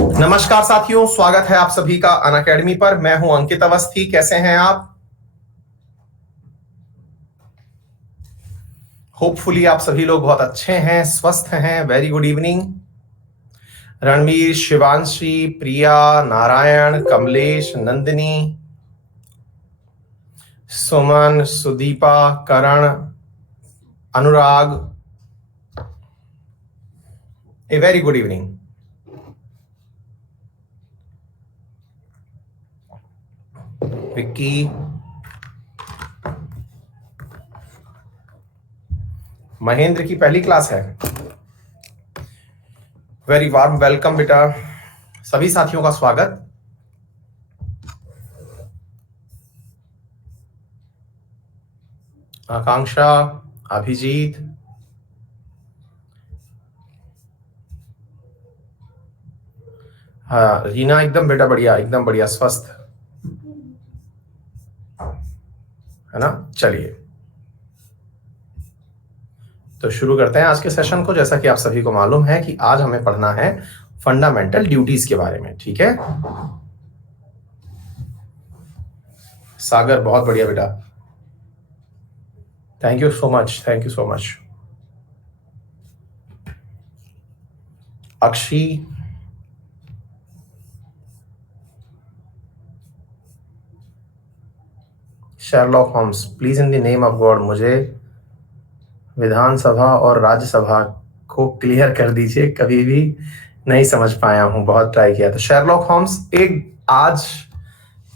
नमस्कार साथियों, स्वागत है आप सभी का अनअकैडमी पर। मैं हूं अंकित अवस्थी। कैसे हैं आप? होपफुली आप सभी लोग बहुत अच्छे हैं, स्वस्थ हैं। Very good evening. Ranveer, Shivanshi, Priya, Narayan, Kamlesh, Nandini, Suman, Sudipa, Karan, Anurag, a very good evening. Vicky, Mahendra की पहली क्लास है। वेरी वार्म वेलकम बेटा। सभी साथियों का स्वागत। आकांक्षा, अभिजीत, हाँ रीना, एकदम बेटा बढ़िया, एकदम बढ़िया, स्वस्थ है ना। चलिए तो शुरू करते हैं आज के सेशन को। जैसा कि आप सभी को मालूम है कि आज हमें पढ़ना है फंडामेंटल ड्यूटीज के बारे में। ठीक है सागर, बहुत बढ़िया बेटा, thank you so much, thank you so much. Akshi, Sherlock Holmes, please in the name of God मुझे विधानसभा और राज्यसभा को क्लियर कर दीजिए, कभी भी नहीं समझ पाया हूं, बहुत ट्राई किया। तो शेरलॉक होम्स एक आज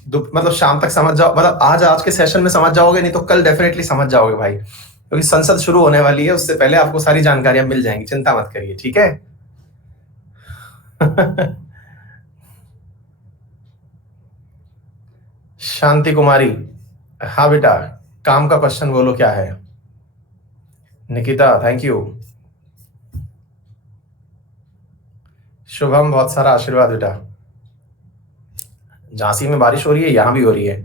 मतलब शाम तक समझ जाओ, मतलब आज के सेशन में समझ जाओगे, नहीं तो कल डेफिनेटली समझ जाओगे भाई, क्योंकि संसद शुरू होने वाली है, उससे पहले आपको सारी जानकारियां मिल जाएंगी, चिंता मत करिए। ठीक है शांति कुमारी, हाँ बेटा, काम का क्वेश्चन बोलो क्या है। Nikita, thank you. शुभम, बहुत सारा आशीर्वाद बेटा। झांसी में बारिश हो रही है, यहां भी हो रही है।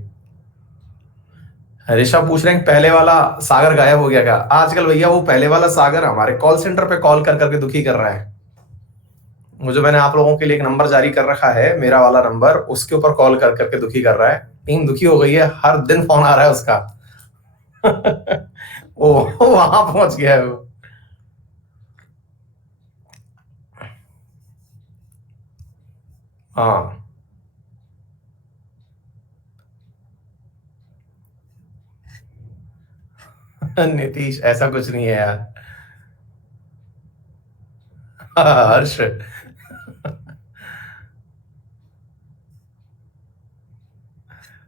ऋषभ पूछ रहे हैं पहले वाला सागर गायब हो गया क्या आजकल? भैया वो पहले वाला सागर हमारे कॉल सेंटर पे कॉल कर करके दुखी कर रहा है मुझे। मैंने आप लोगों के लिए एक नंबर जारी कर रखा है, मेरा वाला नंबर, उसके ऊपर कॉल कर करके दुखी कर रहा है। टीम दुखी हो गई है, हर दिन फोन आ रहा है उसका वो वहां पहुंच गया है वो। हाँ नीतीश, ऐसा कुछ नहीं है यार। हर्ष,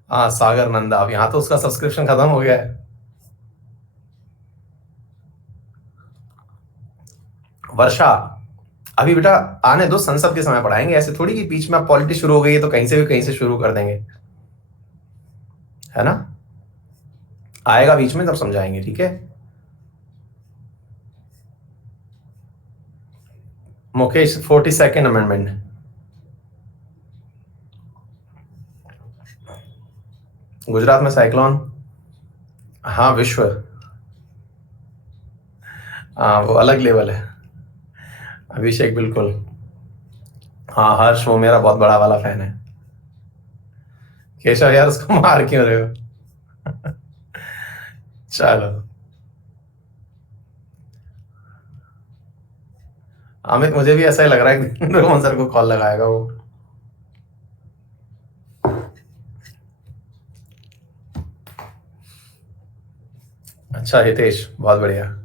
हाँ सागर नंदा, अब यहाँ तो उसका सब्सक्रिप्शन खत्म हो गया है। वर्षा, अभी बेटा आने दो, संसद के समय पढ़ाएंगे, ऐसे थोड़ी कि बीच में अब पॉलिटिक्स शुरू हो गई है तो कहीं से भी कहीं से शुरू कर देंगे, है ना। आएगा बीच में तब समझाएंगे, ठीक है। Mukesh, 42nd amendment. गुजरात में साइक्लोन, हाँ विश्व, हाँ वो अलग लेवल है। अभिषेक, बिल्कुल। हाँ हर्ष, वो मेरा बहुत बड़ा वाला फैन है। केशव यार, उसको मार क्यों रहे हो चलो, अमित, मुझे भी ऐसा ही लग रहा है कि रोहन सर को कॉल लगाएगा वो। अच्छा हितेश, बहुत बढ़िया।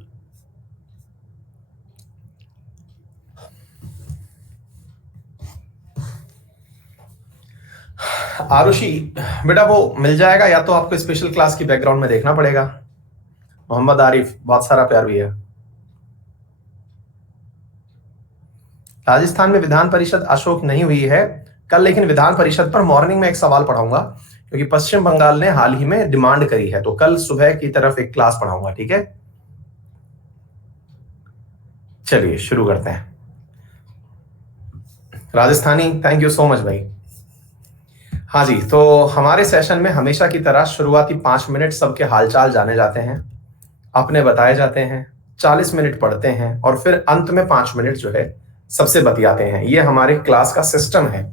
आरुषि बेटा, वो मिल जाएगा या तो आपको स्पेशल क्लास की बैकग्राउंड में देखना पड़ेगा। मोहम्मद आरिफ, बहुत सारा प्यार भी है। राजस्थान में विधान परिषद अशोक नहीं हुई है कल, लेकिन विधान परिषद पर मॉर्निंग में एक सवाल पढ़ाऊंगा, क्योंकि पश्चिम बंगाल ने हाल ही में डिमांड करी है, तो कल सुबह की तरफ एक क्लास पढ़ाऊंगा, ठीक है। चलिए शुरू करते हैं। Rajasthani, thank you so much भाई। हाँ जी, तो हमारे सेशन में हमेशा की तरह शुरुआती 5 मिनट सबके हालचाल जाने जाते हैं, अपने बताए जाते हैं, 40 मिनट पढ़ते हैं, और फिर अंत में 5 मिनट जो है सबसे बतियाते हैं। ये हमारे क्लास का सिस्टम है,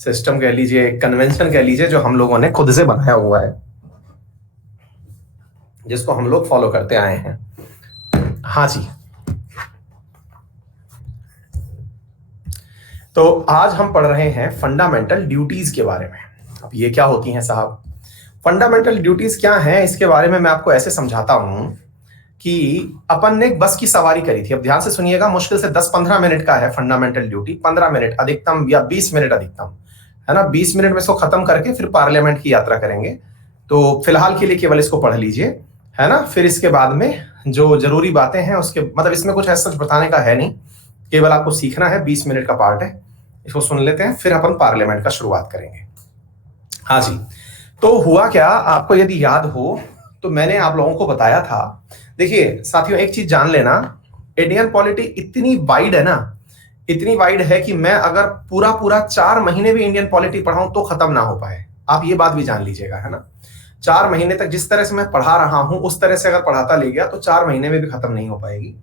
सिस्टम कह लीजिए, कन्वेंशन कह लीजिए, जो हम लोगों ने खुद से बनाया हुआ है, जिसको हम लोग फॉलो करते आए हैं। हाँ जी, तो आज हम पढ़ रहे हैं फंडामेंटल ड्यूटीज के बारे में। अब ये क्या होती हैं साहब? फंडामेंटल ड्यूटीज क्या हैं, इसके बारे में मैं आपको ऐसे समझाता हूं कि अपन ने एक बस की सवारी करी थी। अब ध्यान से सुनिएगा, मुश्किल से 10-15 मिनट का है फंडामेंटल ड्यूटी, 15 मिनट अधिकतम या 20 मिनट अधिकतम, है ना। 20 मिनट में इसको खत्म करके फिर पार्लियामेंट की यात्रा करेंगे। तो फिलहाल के लिए केवल इसको पढ़ लीजिए, है ना। फिर इसके बाद में जो जरूरी बातें हैं उसके मतलब इसमें कुछ ऐसा बताने का है नहीं, केवल आपको सीखना है। 20 मिनट का पार्ट है, इसको सुन लेते हैं, फिर अपन पार्लियामेंट का शुरुआत करेंगे। हाँ जी, तो हुआ क्या, आपको यदि याद हो तो मैंने आप लोगों को बताया था। देखिए साथियों, एक चीज जान लेना, इंडियन पॉलिटी इतनी वाइड है ना, इतनी वाइड है कि मैं अगर पूरा पूरा 4 महीने भी इंडियन पॉलिटी पढ़ाऊं तो खत्म ना हो पाए। आप ये बात भी जान लीजिएगा, है ना। 4 महीने तक जिस तरह से मैं पढ़ा रहा हूं उस तरह से अगर पढ़ाता ले गया तो 4 महीने में भी खत्म नहीं हो पाएगी,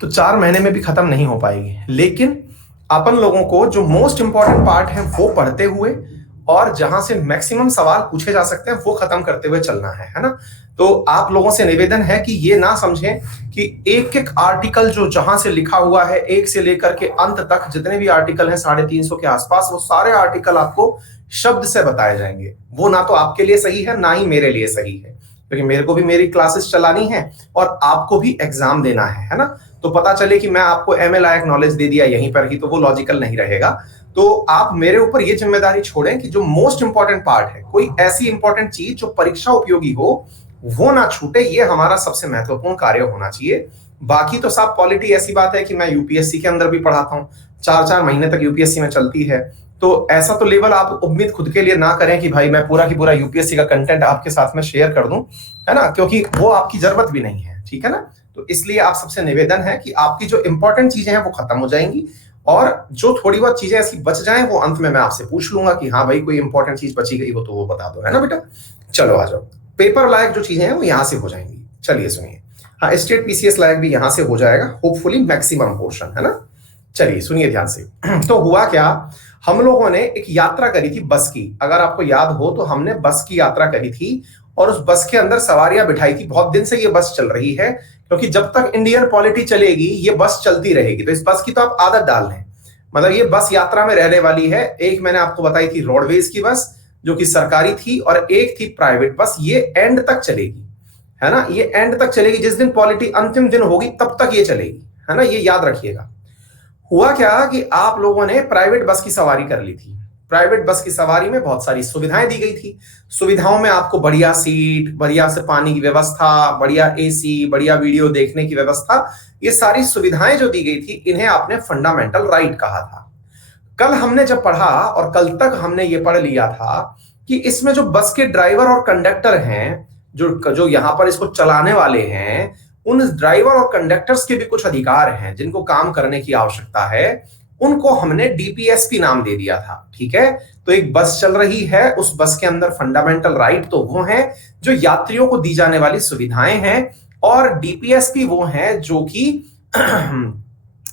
तो 4 महीने में भी खत्म नहीं हो पाएगी। लेकिन अपन लोगों को जो मोस्ट इंपॉर्टेंट पार्ट है वो पढ़ते हुए और जहां से मैक्सिमम सवाल पूछे जा सकते हैं वो खत्म करते हुए चलना है ना। तो आप लोगों से निवेदन है कि ये ना समझें कि एक एक आर्टिकल जो जहां से लिखा हुआ है, एक से लेकर के अंत तक जितने भी आर्टिकल हैं 350 के आसपास, वो सारे आर्टिकल आपको शब्द से बताए जाएंगे। वो ना तो आपके लिए सही है ना ही मेरे लिए सही है, क्योंकि मेरे को भी मेरी क्लासेस चलानी है और आपको भी एग्जाम देना है ना। तो पता चले कि मैं आपको एमए लायक नॉलेज दे दिया यहीं पर ही, तो वो लॉजिकल नहीं रहेगा। तो आप मेरे ऊपर ये जिम्मेदारी छोड़ें कि जो मोस्ट इंपॉर्टेंट पार्ट है, कोई ऐसी इंपॉर्टेंट चीज जो परीक्षा उपयोगी हो, वो ना छूटे। ये हमारा सबसे महत्वपूर्ण कार्य होना चाहिए। बाकी तो साहब पॉलिटी ऐसी बात है कि मैं यूपीएससी के अंदर भी पढ़ाता हूँ, 4-4 महीने तक यूपीएससी में चलती है। तो ऐसा तो लेवल आप उम्मीद खुद के लिए ना करें कि भाई मैं पूरा की पूरा यूपीएससी का कंटेंट आपके साथ में शेयर कर दूं, है ना, क्योंकि वो आपकी जरूरत भी नहीं है, ठीक है ना। तो इसलिए आप सबसे निवेदन है कि आपकी जो इंपॉर्टेंट चीजें हैं वो खत्म हो जाएंगी और जो थोड़ी बहुत चीजें ऐसी बच जाएं वो अंत में मैं आपसे पूछ लूंगा कि हाँ भाई कोई इंपॉर्टेंट चीज बची गई हो तो वो बता दो, है ना बेटा। चलो आ जाओ, पेपर लायक जो चीजें हैं वो यहां से हो जाएंगी। चलिए सुनिए, हाँ स्टेट पीसीएस लायक भी यहां से हो जाएगा, होपफुली मैक्सिमम पोर्शन, है ना। चलिए सुनिए ध्यान से। तो हुआ क्या, हम लोगों ने एक यात्रा करी थी बस की। अगर आपको याद हो तो हमने बस की यात्रा करी थी और उस बस के अंदर सवारियां बिठाई थी। बहुत दिन से ये बस चल रही है, क्योंकि जब तक इंडियन पॉलिटी चलेगी ये बस चलती रहेगी। तो इस बस की तो आप आदत डाल लें, मतलब ये बस यात्रा में रहने वाली है। एक मैंने आपको बताई थी रोडवेज की बस जो कि सरकारी थी, और एक थी प्राइवेट बस। ये एंड तक चलेगी, है ना, ये एंड तक चलेगी। जिस दिन पॉलिटी अंतिम दिन होगी तब तक ये चलेगी, है ना, ये याद रखिएगा। हुआ क्या कि आप लोगों ने प्राइवेट बस की सवारी कर ली थी। प्राइवेट बस की सवारी में बहुत सारी सुविधाएं दी गई थी। सुविधाओं में आपको बढ़िया सीट, बढ़िया से पानी की व्यवस्था, बढ़िया एसी, बढ़िया वीडियो देखने की व्यवस्था, ये सारी सुविधाएं जो दी गई थी इन्हें आपने फंडामेंटल राइट कहा था। कल हमने जब पढ़ा और कल तक हमने ये पढ़ लिया था कि इसमें जो बस के ड्राइवर और कंडक्टर हैं, जो यहां पर इसको चलाने वाले हैं, उन ड्राइवर और कंडक्टर्स के भी कुछ अधिकार हैं जिनको काम करने की आवश्यकता है। उनको हमने डीपीएसपी नाम दे दिया था, ठीक है। तो एक बस चल रही है, उस बस के अंदर फंडामेंटल राइट तो वो हैं जो यात्रियों को दी जाने वाली सुविधाएं हैं, और डीपीएसपी वो हैं जो कि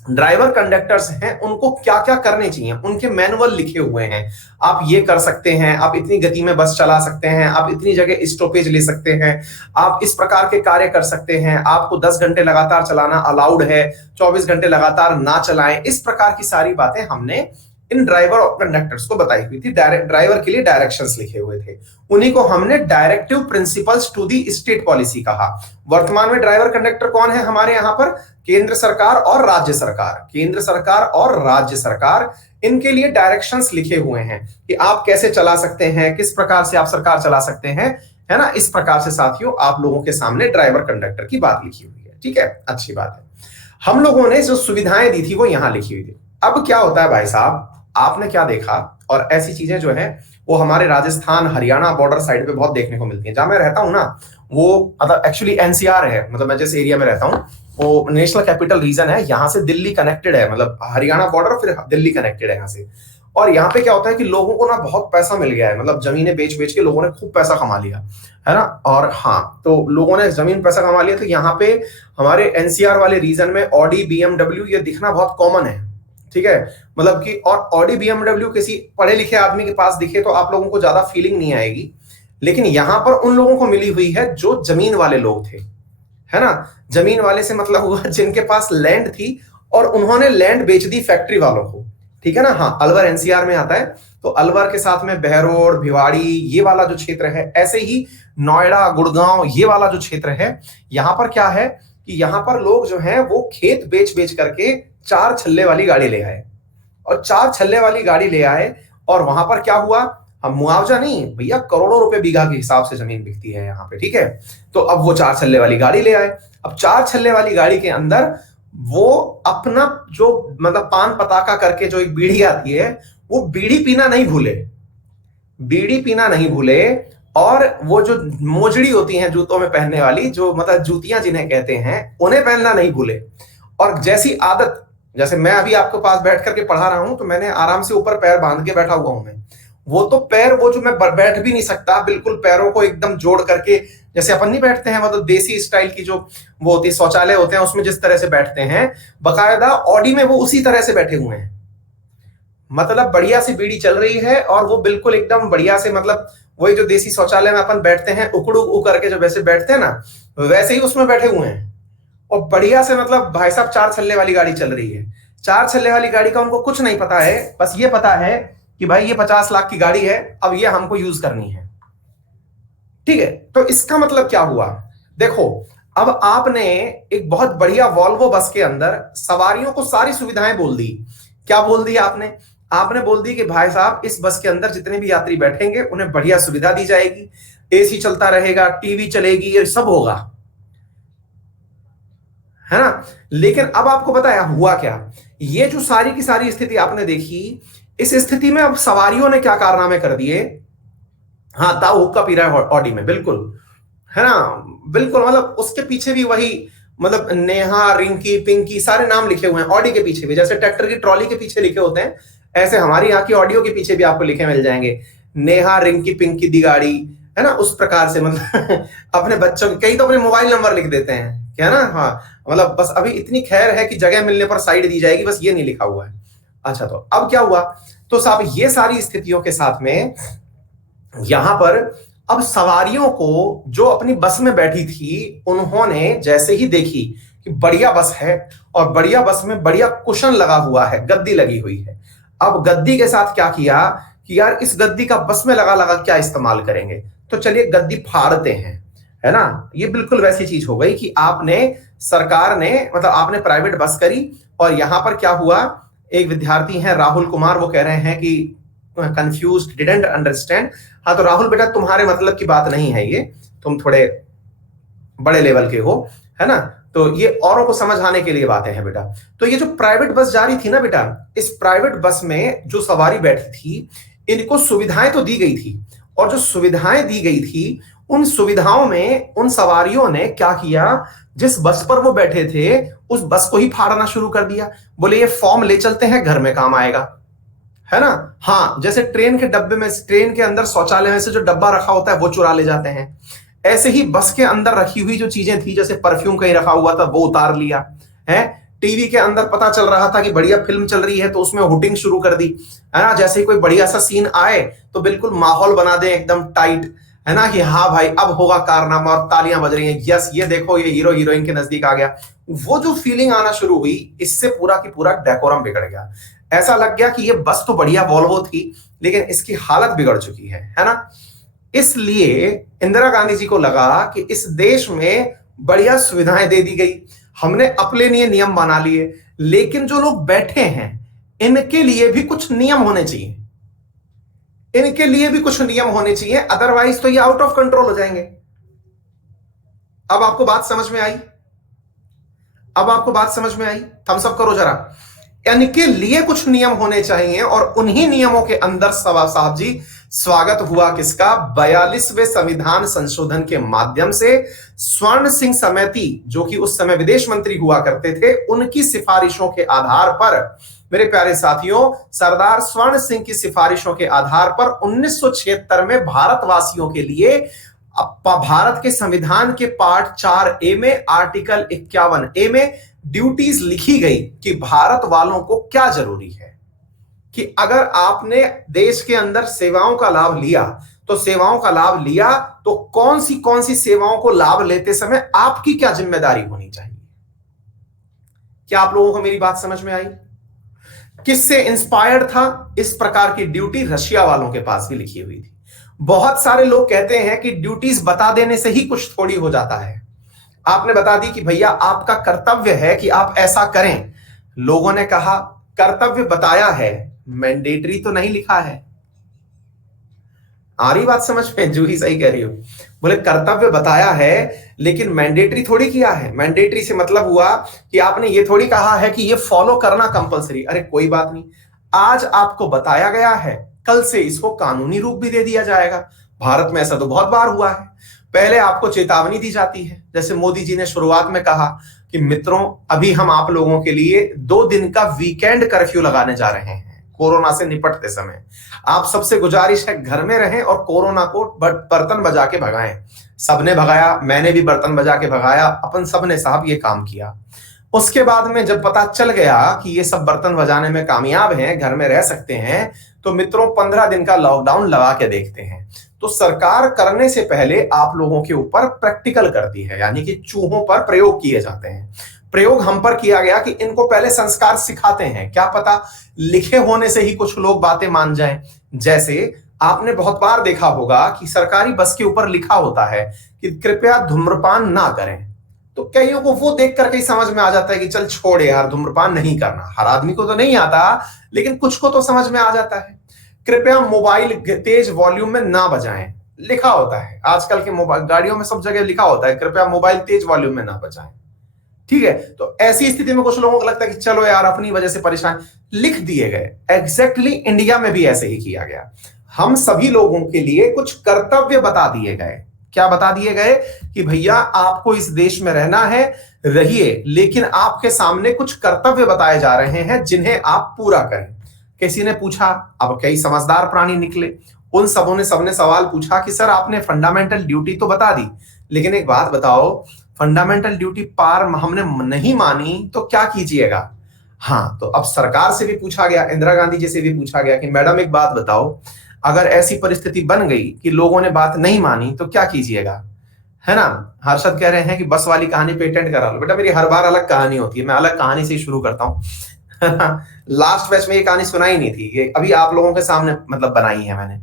ड्राइवर कंडक्टर्स हैं, उनको क्या क्या करने चाहिए, उनके मैनुअल लिखे हुए हैं। आप ये कर सकते हैं, आप इतनी गति में बस चला सकते हैं, आप इतनी जगह स्टॉपेज ले सकते हैं, आप इस प्रकार के कार्य कर सकते हैं, आपको 10 घंटे लगातार चलाना अलाउड है, 24 घंटे लगातार ना चलाएं। इस प्रकार की सारी बातें हमने इन ड्राइवर और कंडक्टर्स को बताई हुई थी। ड्राइवर के लिए डायरेक्शंस लिखे हुए थे, उन्हीं को हमने directive principles to the state policy कहा। वर्तमान में ड्राइवर कंडक्टर कौन है हमारे यहाँ पर? केंद्र सरकार और राज्य सरकार। केंद्र सरकार और राज्य सरकार, इनके लिए डायरेक्शंस लिखे हुए हैं कि आप कैसे चला सकते हैं, किस प्रकार से आप सरकार चला सकते हैं, है ना। इस प्रकार से साथियों आप लोगों के सामने ड्राइवर कंडक्टर की बात लिखी हुई है, ठीक है, अच्छी बात है। हम लोगों ने जो सुविधाएं दी थी वो यहां लिखी हुई थी। अब क्या होता है भाई साहब, आपने क्या देखा, और ऐसी चीजें जो है वो हमारे राजस्थान हरियाणा बॉर्डर साइड पे बहुत देखने को मिलती हैं। जहां मैं रहता हूं ना, वो मतलब एक्चुअली एनसीआर है, मतलब मैं जिस एरिया में रहता हूं वो नेशनल कैपिटल रीजन है, यहाँ से दिल्ली कनेक्टेड है, मतलब हरियाणा बॉर्डर फिर दिल्ली कनेक्टेड है यहाँ से। और यहाँ पे क्या होता है कि लोगों को ना बहुत पैसा मिल गया है, मतलब जमीनें बेच बेच के लोगों ने खूब पैसा कमा लिया है ना। और हाँ, तो लोगों ने जमीन पैसा कमा लिया, तो यहाँ पे हमारे एनसीआर वाले रीजन में ऑडी बीएमडब्ल्यू ये दिखना बहुत कॉमन है, ठीक है। मतलब कि और ऑडी बीएमडब्ल्यू किसी पढ़े लिखे आदमी के पास दिखे तो आप लोगों को ज्यादा फीलिंग नहीं आएगी, लेकिन यहां पर उन लोगों को मिली हुई है जो जमीन वाले लोग थे, है ना। जमीन वाले से मतलब हुआ जिनके पास लैंड थी और उन्होंने लैंड बेच दी फैक्ट्री वालों को, ठीक है ना। हाँ, अलवर एनसीआर में आता है, तो अलवर के साथ में बहरोड, भिवाड़ी ये वाला जो क्षेत्र है, ऐसे ही नोएडा, गुड़गांव ये वाला जो क्षेत्र है, यहां पर क्या है कि यहां पर लोग जो हैं वो खेत बेच बेच करके 4 छल्ले वाली गाड़ी ले आए, और 4 छल्ले वाली गाड़ी ले आए, और वहां पर क्या हुआ, अब मुआवजा नहीं भैया, करोड़ों रुपए बीघा के हिसाब से जमीन बिकती है यहाँ पे, ठीक है। तो अब वो 4 छल्ले वाली गाड़ी ले आए। अब 4 छल्ले वाली गाड़ी के अंदर वो अपना जो मतलब पान पताका करके जो एक बीड़ी आती है, वो बीड़ी पीना नहीं भूले, बीड़ी पीना नहीं भूले। और वो जो मोजड़ी होती हैं जूतों में पहनने वाली, जो मतलब जूतियां जिन्हें कहते हैं, उन्हें पहनना नहीं भूले। और जैसी आदत, जैसे मैं अभी आपके पास बैठ करके पढ़ा रहा हूं, तो मैंने आराम से ऊपर पैर बांध के बैठा हुआ हूं मैं। वो तो पैर, वो जो मैं बैठ भी नहीं सकता, बिल्कुल पैरों को एकदम जोड़ करके, जैसे अपन नहीं बैठते हैं, मतलब देसी स्टाइल की जो वो होती है, शौचालय होते हैं उसमें जिस तरह से बैठते हैं, बकायदा ऑडी में वो उसी तरह से बैठे हुए हैं। मतलब बढ़िया सी बीड़ी चल रही है, और वो बिल्कुल एकदम बढ़िया से, मतलब वही जो देसी शौचालय में अपन बैठते हैं उकड़ू उ करके जो वैसे बैठते हैं ना, वैसे ही उसमें बैठे हुए हैं। और बढ़िया से, मतलब भाई साहब 4 छल्ले वाली गाड़ी चल रही है। 4 छल्ले वाली गाड़ी का उनको कुछ नहीं पता है, बस ये पता है कि भाई ये 50 लाख की गाड़ी है, अब ये हमको यूज करनी है, ठीक है। तो इसका मतलब क्या हुआ, देखो, अब आपने एक बहुत बढ़िया वॉल्वो बस के अंदर सवारियों को सारी सुविधाएं बोल दी। क्या बोल दी आपने? आपने बोल दी कि भाई साहब इस बस के अंदर जितने भी यात्री बैठेंगे उन्हें बढ़िया सुविधा दी जाएगी, एसी चलता रहेगा, टीवी चलेगी, ये सब होगा, है ना। लेकिन अब आपको पता है हुआ क्या, ये जो सारी की सारी स्थिति आपने देखी, इस स्थिति में अब सवारियों ने क्या कारनामे कर दिए। हाँ, ताऊ हुक्का पी रहा है ऑडी में, बिल्कुल, है ना, बिल्कुल। मतलब उसके पीछे भी वही, मतलब नेहा, रिंकी, पिंकी सारे नाम लिखे हुए हैं ऑडी के पीछे भी, जैसे ट्रैक्टर की ट्रॉली के पीछे लिखे होते हैं, ऐसे हमारी यहाँ की ऑडियो के पीछे भी आपको लिखे मिल जाएंगे, नेहा, रिंकी, पिंकी दी गाड़ी, है ना, उस प्रकार से। मतलब अपने बच्चों, कई तो अपने मोबाइल नंबर लिख देते हैं, क्या ना। हाँ, मतलब बस अभी इतनी खैर है कि जगह मिलने पर साइड दी जाएगी, बस ये नहीं लिखा हुआ है। अच्छा, तो अब क्या हुआ, तो साहब ये सारी स्थितियों के साथ में यहां पर अब सवारियों को जो अपनी बस में बैठी थी, उन्होंने जैसे ही देखी कि बढ़िया बस है और बढ़िया बस में बढ़िया कुशन लगा हुआ है, गद्दी लगी हुई है, अब गद्दी के साथ क्या किया कि यार इस गद्दी का बस में लगा लगा क्या इस्तेमाल करेंगे, तो चलिए गद्दी फाड़ते हैं, है ना। ये बिल्कुल वैसी चीज हो गई कि आपने, सरकार ने, मतलब आपने प्राइवेट बस करी, और यहां पर क्या हुआ, एक विद्यार्थी हैं राहुल कुमार, वो कह रहे हैं कि कंफ्यूज्ड, डिडंट अंडरस्टैंड। हाँ, तो राहुल बेटा तुम्हारे मतलब की बात नहीं है ये, तुम थोड़े बड़े लेवल के हो, है ना, तो ये औरों को समझाने के लिए बातें हैं बेटा। तो ये जो प्राइवेट बस जा रही थी ना बेटा, इस प्राइवेट बस में जो सवारी बैठी थी, इनको सुविधाएं तो दी गई थी, और जो सुविधाएं दी गई थी, उन सुविधाओं में उन सवारियों ने क्या किया, जिस बस पर वो बैठे थे उस बस को ही फाड़ना शुरू कर दिया। बोले ये फॉर्म ले चलते हैं, घर में काम आएगा, है ना। हाँ, जैसे ट्रेन के डब्बे में, ट्रेन के अंदर शौचालय में से जो डब्बा रखा होता है वो चुरा ले जाते हैं, ऐसे ही बस के अंदर रखी हुई जो चीजें थी, जैसे परफ्यूम कहीं रखा हुआ था वो उतार लिया है। टीवी के अंदर पता चल रहा था कि बढ़िया फिल्म चल रही है तो उसमें हुटिंग शुरू कर दी, है ना। जैसे ही कोई बढ़िया सा सीन आए तो बिल्कुल माहौल बना दे एकदम टाइट, है ना, कि हाँ भाई अब होगा कारनामा, और तालियां बज रही हैं, यस ये देखो ये हीरो हीरोइन के नजदीक आ गया। वो जो फीलिंग आना शुरू हुई, इससे पूरा की पूरा डेकोरम बिगड़ गया। ऐसा लग गया कि ये बस तो बढ़िया वॉल्वो थी, लेकिन इसकी हालत बिगड़ चुकी है ना। इसलिए इंदिरा गांधी जी को लगा कि इस देश में बढ़िया सुविधाएं दे दी गई, हमने अपने लिए नियम बना लिए, लेकिन जो लोग बैठे हैं इनके लिए भी कुछ नियम होने चाहिए, इनके लिए भी कुछ नियम होने चाहिए, अदरवाइज तो ये आउट ऑफ कंट्रोल हो जाएंगे। अब आपको बात समझ में आई? अब आपको बात समझ में आई? थम्स अप करो जरा। इनके लिए कुछ नियम होने चाहिए, और उन्हीं नियमों के अंदर साहब जी स्वागत हुआ किसका, 42वें संविधान संशोधन के माध्यम से स्वर्ण सिंह समेति, जो कि उस समय विदेश मंत्री हुआ करते थे, उनकी सिफारिशों के आधार पर मेरे प्यारे साथियों, सरदार स्वर्ण सिंह की सिफारिशों के आधार पर 1976 में भारतवासियों के लिए भारत के संविधान के पार्ट 4A में आर्टिकल 51A में ड्यूटीज लिखी गई कि भारत वालों को क्या जरूरी है कि अगर आपने देश के अंदर सेवाओं का लाभ लिया तो सेवाओं का लाभ लिया तो कौन सी सेवाओं को लाभ लेते समय आपकी क्या जिम्मेदारी होनी चाहिए। क्या आप लोगों को मेरी बात समझ में आई? किससे इंस्पायर्ड था? इस प्रकार की ड्यूटी रशिया वालों के पास भी लिखी हुई थी। बहुत सारे लोग कहते हैं कि ड्यूटीज बता देने से ही कुछ थोड़ी हो जाता है। आपने बता दी कि भैया आपका कर्तव्य है कि आप ऐसा करें, लोगों ने कहा कर्तव्य बताया है, मैंडेटरी तो नहीं लिखा है। आ रही बात समझ में? जूही सही कह रही हो। बोले कर्तव्य बताया है लेकिन मैंडेटरी थोड़ी किया है। मैंडेटरी से मतलब हुआ कि आपने ये थोड़ी कहा है कि ये फॉलो करना कंपलसरी। अरे कोई बात नहीं, आज आपको बताया गया है, कल से इसको कानूनी रूप भी दे दिया जाएगा। भारत में ऐसा तो बहुत बार हुआ है। पहले आपको चेतावनी दी जाती है, जैसे मोदी जी ने शुरुआत में कहा कि मित्रों अभी हम आप लोगों के लिए 2 दिन का वीकेंड कर्फ्यू लगाने जा रहे हैं कोरोना से निपटते समय। आप सबसे गुजारिश है घर में रहें और कोरोना को बर्तन बजा के भगाएं। सबने भगाया, मैंने भी बर्तन बजा के भगाया, अपन सबने साहब ये काम किया। उसके बाद में जब पता चल गया कि ये सब बर्तन बजाने में कामयाब हैं, घर में रह सकते हैं, तो मित्रों 15 दिन का लॉकडाउन लगा के देखते हैं। तो सरकार करने से पहले आप लोगों के ऊपर प्रैक्टिकल करती है, यानी कि चूहों पर प्रयोग किए जाते हैं। प्रयोग हम पर किया गया कि इनको पहले संस्कार सिखाते हैं। क्या पता लिखे होने से ही कुछ लोग बातें मान जाएं। जैसे आपने बहुत बार देखा होगा कि सरकारी बस के ऊपर लिखा होता है कि कृपया धूम्रपान ना करें, तो कईयों को वो देख करके ही समझ में आ जाता है कि चल छोड़ यार, धूम्रपान नहीं करना। हर आदमी को तो नहीं आता, लेकिन कुछ को तो समझ में आ जाता है। कृपया मोबाइल तेज वॉल्यूम में ना बजाएं, लिखा होता है। आजकल के मोबाइल गाड़ियों में सब जगह लिखा होता है कृपया मोबाइल तेज वॉल्यूम में ना बजाएं। ठीक है, तो ऐसी स्थिति में कुछ लोगों को लगता है कि चलो यार अपनी वजह से परेशान, लिख दिए गए। एग्जैक्टली इंडिया में भी ऐसे ही किया गया। हम सभी लोगों के लिए कुछ कर्तव्य बता दिए गए। क्या बता दिए गए कि भैया आपको इस देश में रहना है, रहिए, लेकिन आपके सामने कुछ कर्तव्य बताए जा रहे हैं जिन्हें आप पूरा करें। किसी ने पूछा, अब कई समझदार प्राणी निकले, उन सबने सवाल पूछा कि सर आपने फंडामेंटल ड्यूटी तो बता दी, लेकिन एक बात बताओ, फंडामेंटल ड्यूटी पार हमने नहीं मानी तो क्या कीजिएगा। हाँ, तो अब सरकार से भी पूछा गया, इंदिरा गांधी जी से भी पूछा गया कि मैडम एक बात बताओ, अगर ऐसी परिस्थिति बन गई कि लोगों ने बात नहीं मानी तो क्या कीजिएगा, है ना। हर्षद कह रहे हैं कि बस वाली कहानी पेटेंट करा लो। बेटा मेरी हर बार अलग कहानी होती है, मैं अलग कहानी से ही शुरू करता हूँ। लास्ट बैच में ये कहानी सुनाई नहीं थी, ये अभी आप लोगों के सामने मतलब बनाई है मैंने।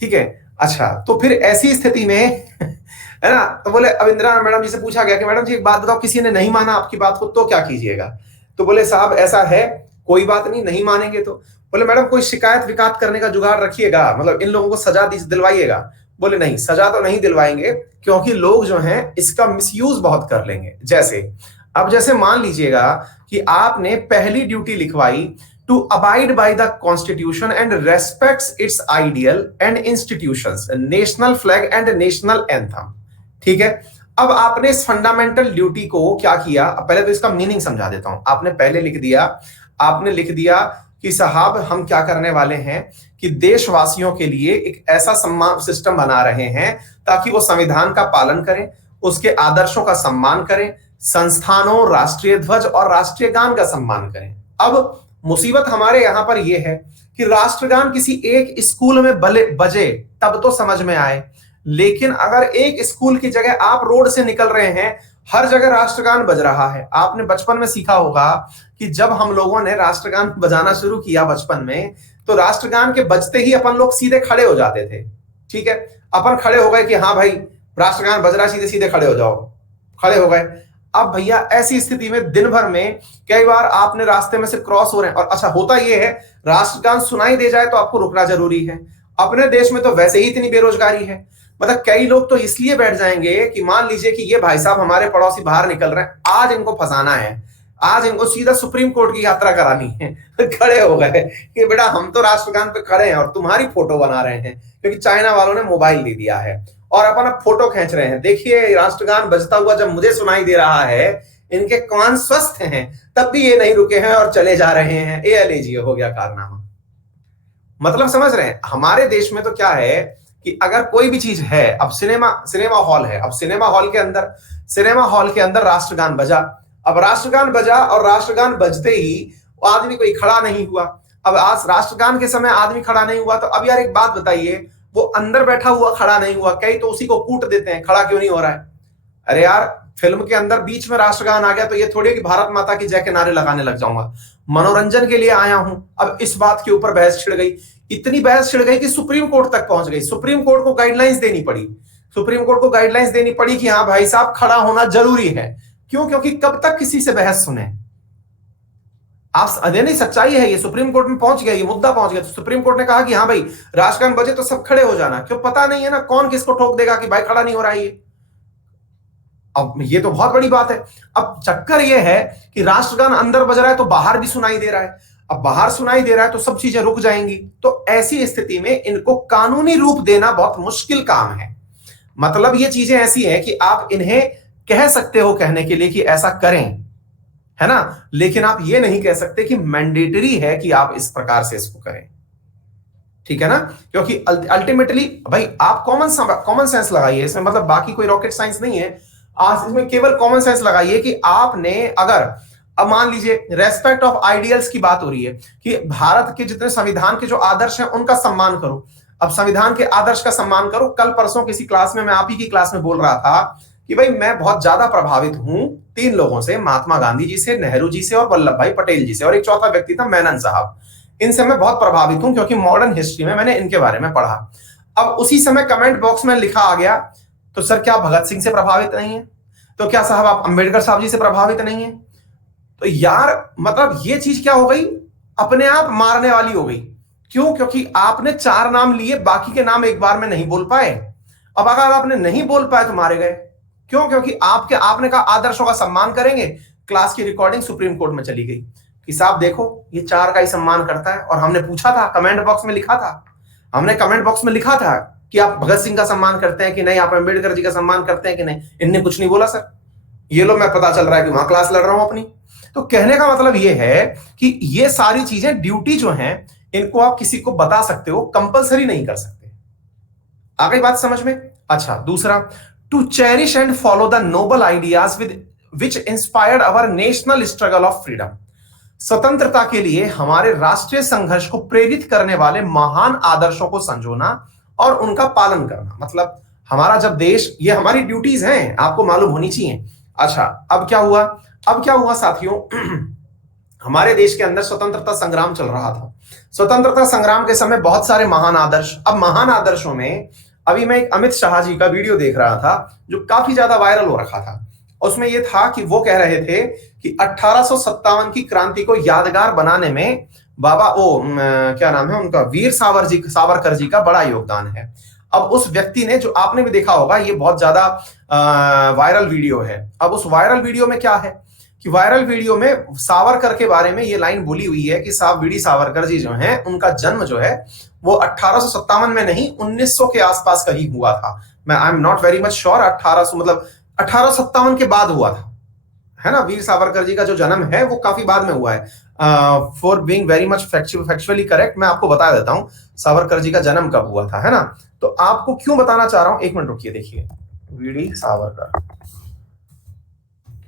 ठीक है, अच्छा, तो फिर ऐसी स्थिति में है ना, तो बोले अब इंदिरा मैडम जी से पूछा गया कि मैडम जी एक बात बताओ, किसी ने नहीं माना आपकी बात को तो क्या कीजिएगा। तो बोले साहब ऐसा है, कोई बात नहीं, नहीं मानेंगे तो। बोले मैडम कोई शिकायत विकायत करने का जुगाड़ रखिएगा, मतलब इन लोगों को सजा दिलवाइएगा। बोले नहीं, सजा तो नहीं दिलवाएंगे, क्योंकि लोग जो हैं इसका मिसयूज बहुत कर लेंगे। जैसे मान लीजिएगा कि आपने पहली ड्यूटी लिखवाई to abide by the constitution and respects its ideal and institutions, national flag and national anthem. ठीक है, अब आपने इस फंडामेंटल ड्यूटी को क्या किया, पहले तो इसका मीनिंग समझा देता हूं। आपने पहले लिख दिया कि साहब हम क्या करने वाले हैं कि देशवासियों के लिए एक ऐसा सम्मान सिस्टम बना रहे हैं ताकि वो संविधान का पालन करें, उसके आदर्शों का सम्मान करें, संस्थानों, राष्ट्रीय ध्वज और राष्ट्रीय गान का सम्मान करें। अब मुसीबत हमारे यहां पर यह है कि राष्ट्रगान किसी एक स्कूल में बजे तब तो समझ में आए, लेकिन अगर एक स्कूल की जगह आप रोड से निकल रहे हैं, हर जगह राष्ट्रगान बज रहा है। आपने बचपन में सीखा होगा कि जब हम लोगों ने राष्ट्रगान बजाना शुरू किया बचपन में, तो राष्ट्रगान के बजते ही अपन लोग सीधे खड़े हो जाते थे। ठीक है, अपन खड़े हो गए कि हाँ भाई राष्ट्रगान बज रहा है, सीधे सीधे खड़े हो जाओ, खड़े हो गए। अब भैया ऐसी स्थिति में दिन भर में कई बार आपने रास्ते में से क्रॉस हो रहे हैं, और अच्छा होता यह है राष्ट्रगान सुनाई दे जाए तो आपको रुकना जरूरी है। अपने देश में तो वैसे ही इतनी बेरोजगारी है, मतलब कई लोग तो इसलिए बैठ जाएंगे कि मान लीजिए कि ये भाई साहब हमारे पड़ोसी बाहर निकल रहे हैं, आज इनको फंसाना है, आज इनको सीधा सुप्रीम कोर्ट की यात्रा करानी है। खड़े हो गए कि बेटा हम तो राष्ट्रगान पे खड़े हैं और तुम्हारी फोटो बना रहे हैं, क्योंकि चाइना वालों ने मोबाइल दे दिया है और अपन अब फोटो खींच रहे हैं। देखिए राष्ट्रगान बजता हुआ जब मुझे सुनाई दे रहा है, इनके कान स्वस्थ हैं, तब भी ये नहीं रुके हैं और चले जा रहे हैं। ये लीजिए हो गया कारनामा। मतलब समझ रहे हैं, हमारे देश में तो क्या है कि अगर कोई भी चीज है, अब सिनेमा हॉल है, अब सिनेमा हॉल के अंदर राष्ट्रगान बजा, अब राष्ट्रगान बजा और राष्ट्रगान बजते ही आदमी कोई खड़ा नहीं हुआ। अब आज राष्ट्रगान के समय आदमी खड़ा नहीं हुआ, तो अब यार एक बात बताइए, वो अंदर बैठा हुआ खड़ा नहीं हुआ, कई तो उसी को कूट देते हैं, खड़ा क्यों नहीं हो रहा है। अरे यार, फिल्म के अंदर बीच में राष्ट्रगान आ गया तो ये थोड़ी कि भारत माता की जय के नारे लगाने लग जाऊंगा। मनोरंजन के लिए आया हूं। अब इस बात के ऊपर बहस छिड़ गई, इतनी बहस छिड़ गई कि सुप्रीम कोर्ट तक पहुंच गई। सुप्रीम कोर्ट को गाइडलाइंस देनी पड़ी कि हाँ भाई साहब, खड़ा होना जरूरी है। क्यों? क्योंकि कब तक किसी से बहस सुने आप। नहीं, सच्चाई है, ये सुप्रीम कोर्ट में पहुंच गया, ये मुद्दा पहुंच गया। तो सुप्रीम कोर्ट ने कहा कि हाँ भाई, राष्ट्रगान बजे तो सब खड़े हो जाना। क्यों? पता नहीं है ना कौन किसको ठोक देगा कि भाई खड़ा नहीं हो रहा है ये। अब ये तो बहुत बड़ी बात है। अब चक्कर ये है कि राष्ट्रगान अंदर बज रहा है तो बाहर भी सुनाई दे रहा है। अब बाहर सुनाई दे रहा है तो सब चीजें रुक जाएंगी। तो ऐसी स्थिति में इनको कानूनी रूप देना बहुत मुश्किल काम है। मतलब ये चीजें ऐसी हैं कि आप इन्हें कह सकते हो कहने के लिए कि ऐसा करें, है ना, लेकिन आप ये नहीं कह सकते कि मैंडेटरी है कि आप इस प्रकार से इसको करें। ठीक है ना? क्योंकि अल्टीमेटली भाई आप कॉमन सेंस लगाइए इसमें, मतलब बाकी कोई रॉकेट साइंस नहीं है। आज इसमें केवल कॉमन सेंस लगाइए कि आपने अगर, अब मान लीजिए रेस्पेक्ट ऑफ आइडियल्स की बात हो रही है कि भारत के जितने संविधान के जो आदर्श हैं उनका सम्मान करो। अब संविधान के आदर्श का सम्मान करो। कल परसों किसी क्लास में, मैं आप ही की क्लास में बोल रहा था कि भाई मैं बहुत ज्यादा प्रभावित हूं 3 लोगों से, महात्मा गांधी जी से, नेहरू जी से और वल्लभ भाई पटेल जी से, और एक चौथा व्यक्ति था मेनन साहब। इनसे मैं बहुत प्रभावित हूं क्योंकि मॉडर्न हिस्ट्री में मैंने इनके बारे में पढ़ा। अब उसी समय कमेंट बॉक्स में लिखा आ गया, तो सर क्या भगत सिंह से प्रभावित नहीं है? तो क्या साहब आप अंबेडकर साहब जी से प्रभावित नहीं है? तो यार मतलब ये चीज क्या हो गई, अपने आप मारने वाली हो गई। क्यों? क्योंकि आपने 4 नाम लिए, बाकी के नाम एक बार में नहीं बोल पाए। अब अगर आपने नहीं बोल पाए तो मारे गए। क्यों? क्योंकि आपने कहा आदर्शों का सम्मान करेंगे। क्लास की रिकॉर्डिंग सुप्रीम कोर्ट में चली गई कि साहब देखो ये 4 का ही सम्मान करता है, और हमने पूछा था, कमेंट बॉक्स में लिखा था, हमने कमेंट बॉक्स में लिखा था कि आप भगत सिंह का सम्मान करते हैं कि नहीं, आप अंबेडकर जी का सम्मान करते हैं कि नहीं। इनने कुछ नहीं बोला सर। ये लो, मैं पता चल रहा है कि वहां क्लास लड़ रहा हूं अपनी। तो कहने का मतलब ये है कि ये सारी चीजें, ड्यूटी जो है, इनको आप किसी को बता सकते हो, कंपलसरी नहीं कर सकते। आ गई बात समझ में? अच्छा, दूसरा, to cherish and follow the noble ideas with which inspired our national struggle of freedom. स्वतंत्रता के लिए हमारे राष्ट्रीय संघर्ष को प्रेरित करने वाले महान आदर्शों को संजोना और उनका पालन करना। मतलब हमारा जब देश, ये हमारी ड्यूटीज हैं, आपको मालूम होनी चाहिए। अच्छा, अब क्या हुआ साथियों, हमारे देश के अंदर स्वतंत्रता संग्राम चल रहा था। स्वतंत्रता संग्राम के समय बहुत सारे महान आदर्श, अब महान आदर्शों में अभी मैं एक अमित शाह जी का वीडियो देख रहा था जो काफी ज्यादा वायरल हो रखा था। उसमें यह था कि वो कह रहे थे कि 1857 की क्रांति को यादगार बनाने में बाबा क्या नाम है उनका, वीर सावरकर जी का बड़ा योगदान है। अब उस व्यक्ति ने, जो आपने भी देखा होगा, ये बहुत ज्यादा वायरल वीडियो है। अब उस वायरल वीडियो में क्या है कि वायरल वीडियो में सावरकर के बारे में ये लाइन बोली हुई है कि साहब वीडी सावरकर जी जो हैं, उनका जन्म जो है वो 1857 में नहीं, 1900 के आसपास का ही हुआ था। मैं I am not very much sure, 1800 मतलब 1857 के बाद हुआ था, है ना। वीर सावरकर जी का जो जन्म है वो काफी बाद में हुआ है। For being very much factually correct, मैं आपको बता देता हूं सावरकर जी का जन्म कब हुआ था, है ना। तो आपको क्यों बताना चाह रहा हूं, एक मिनट रुकिए, देखिए वीडी सावरकर,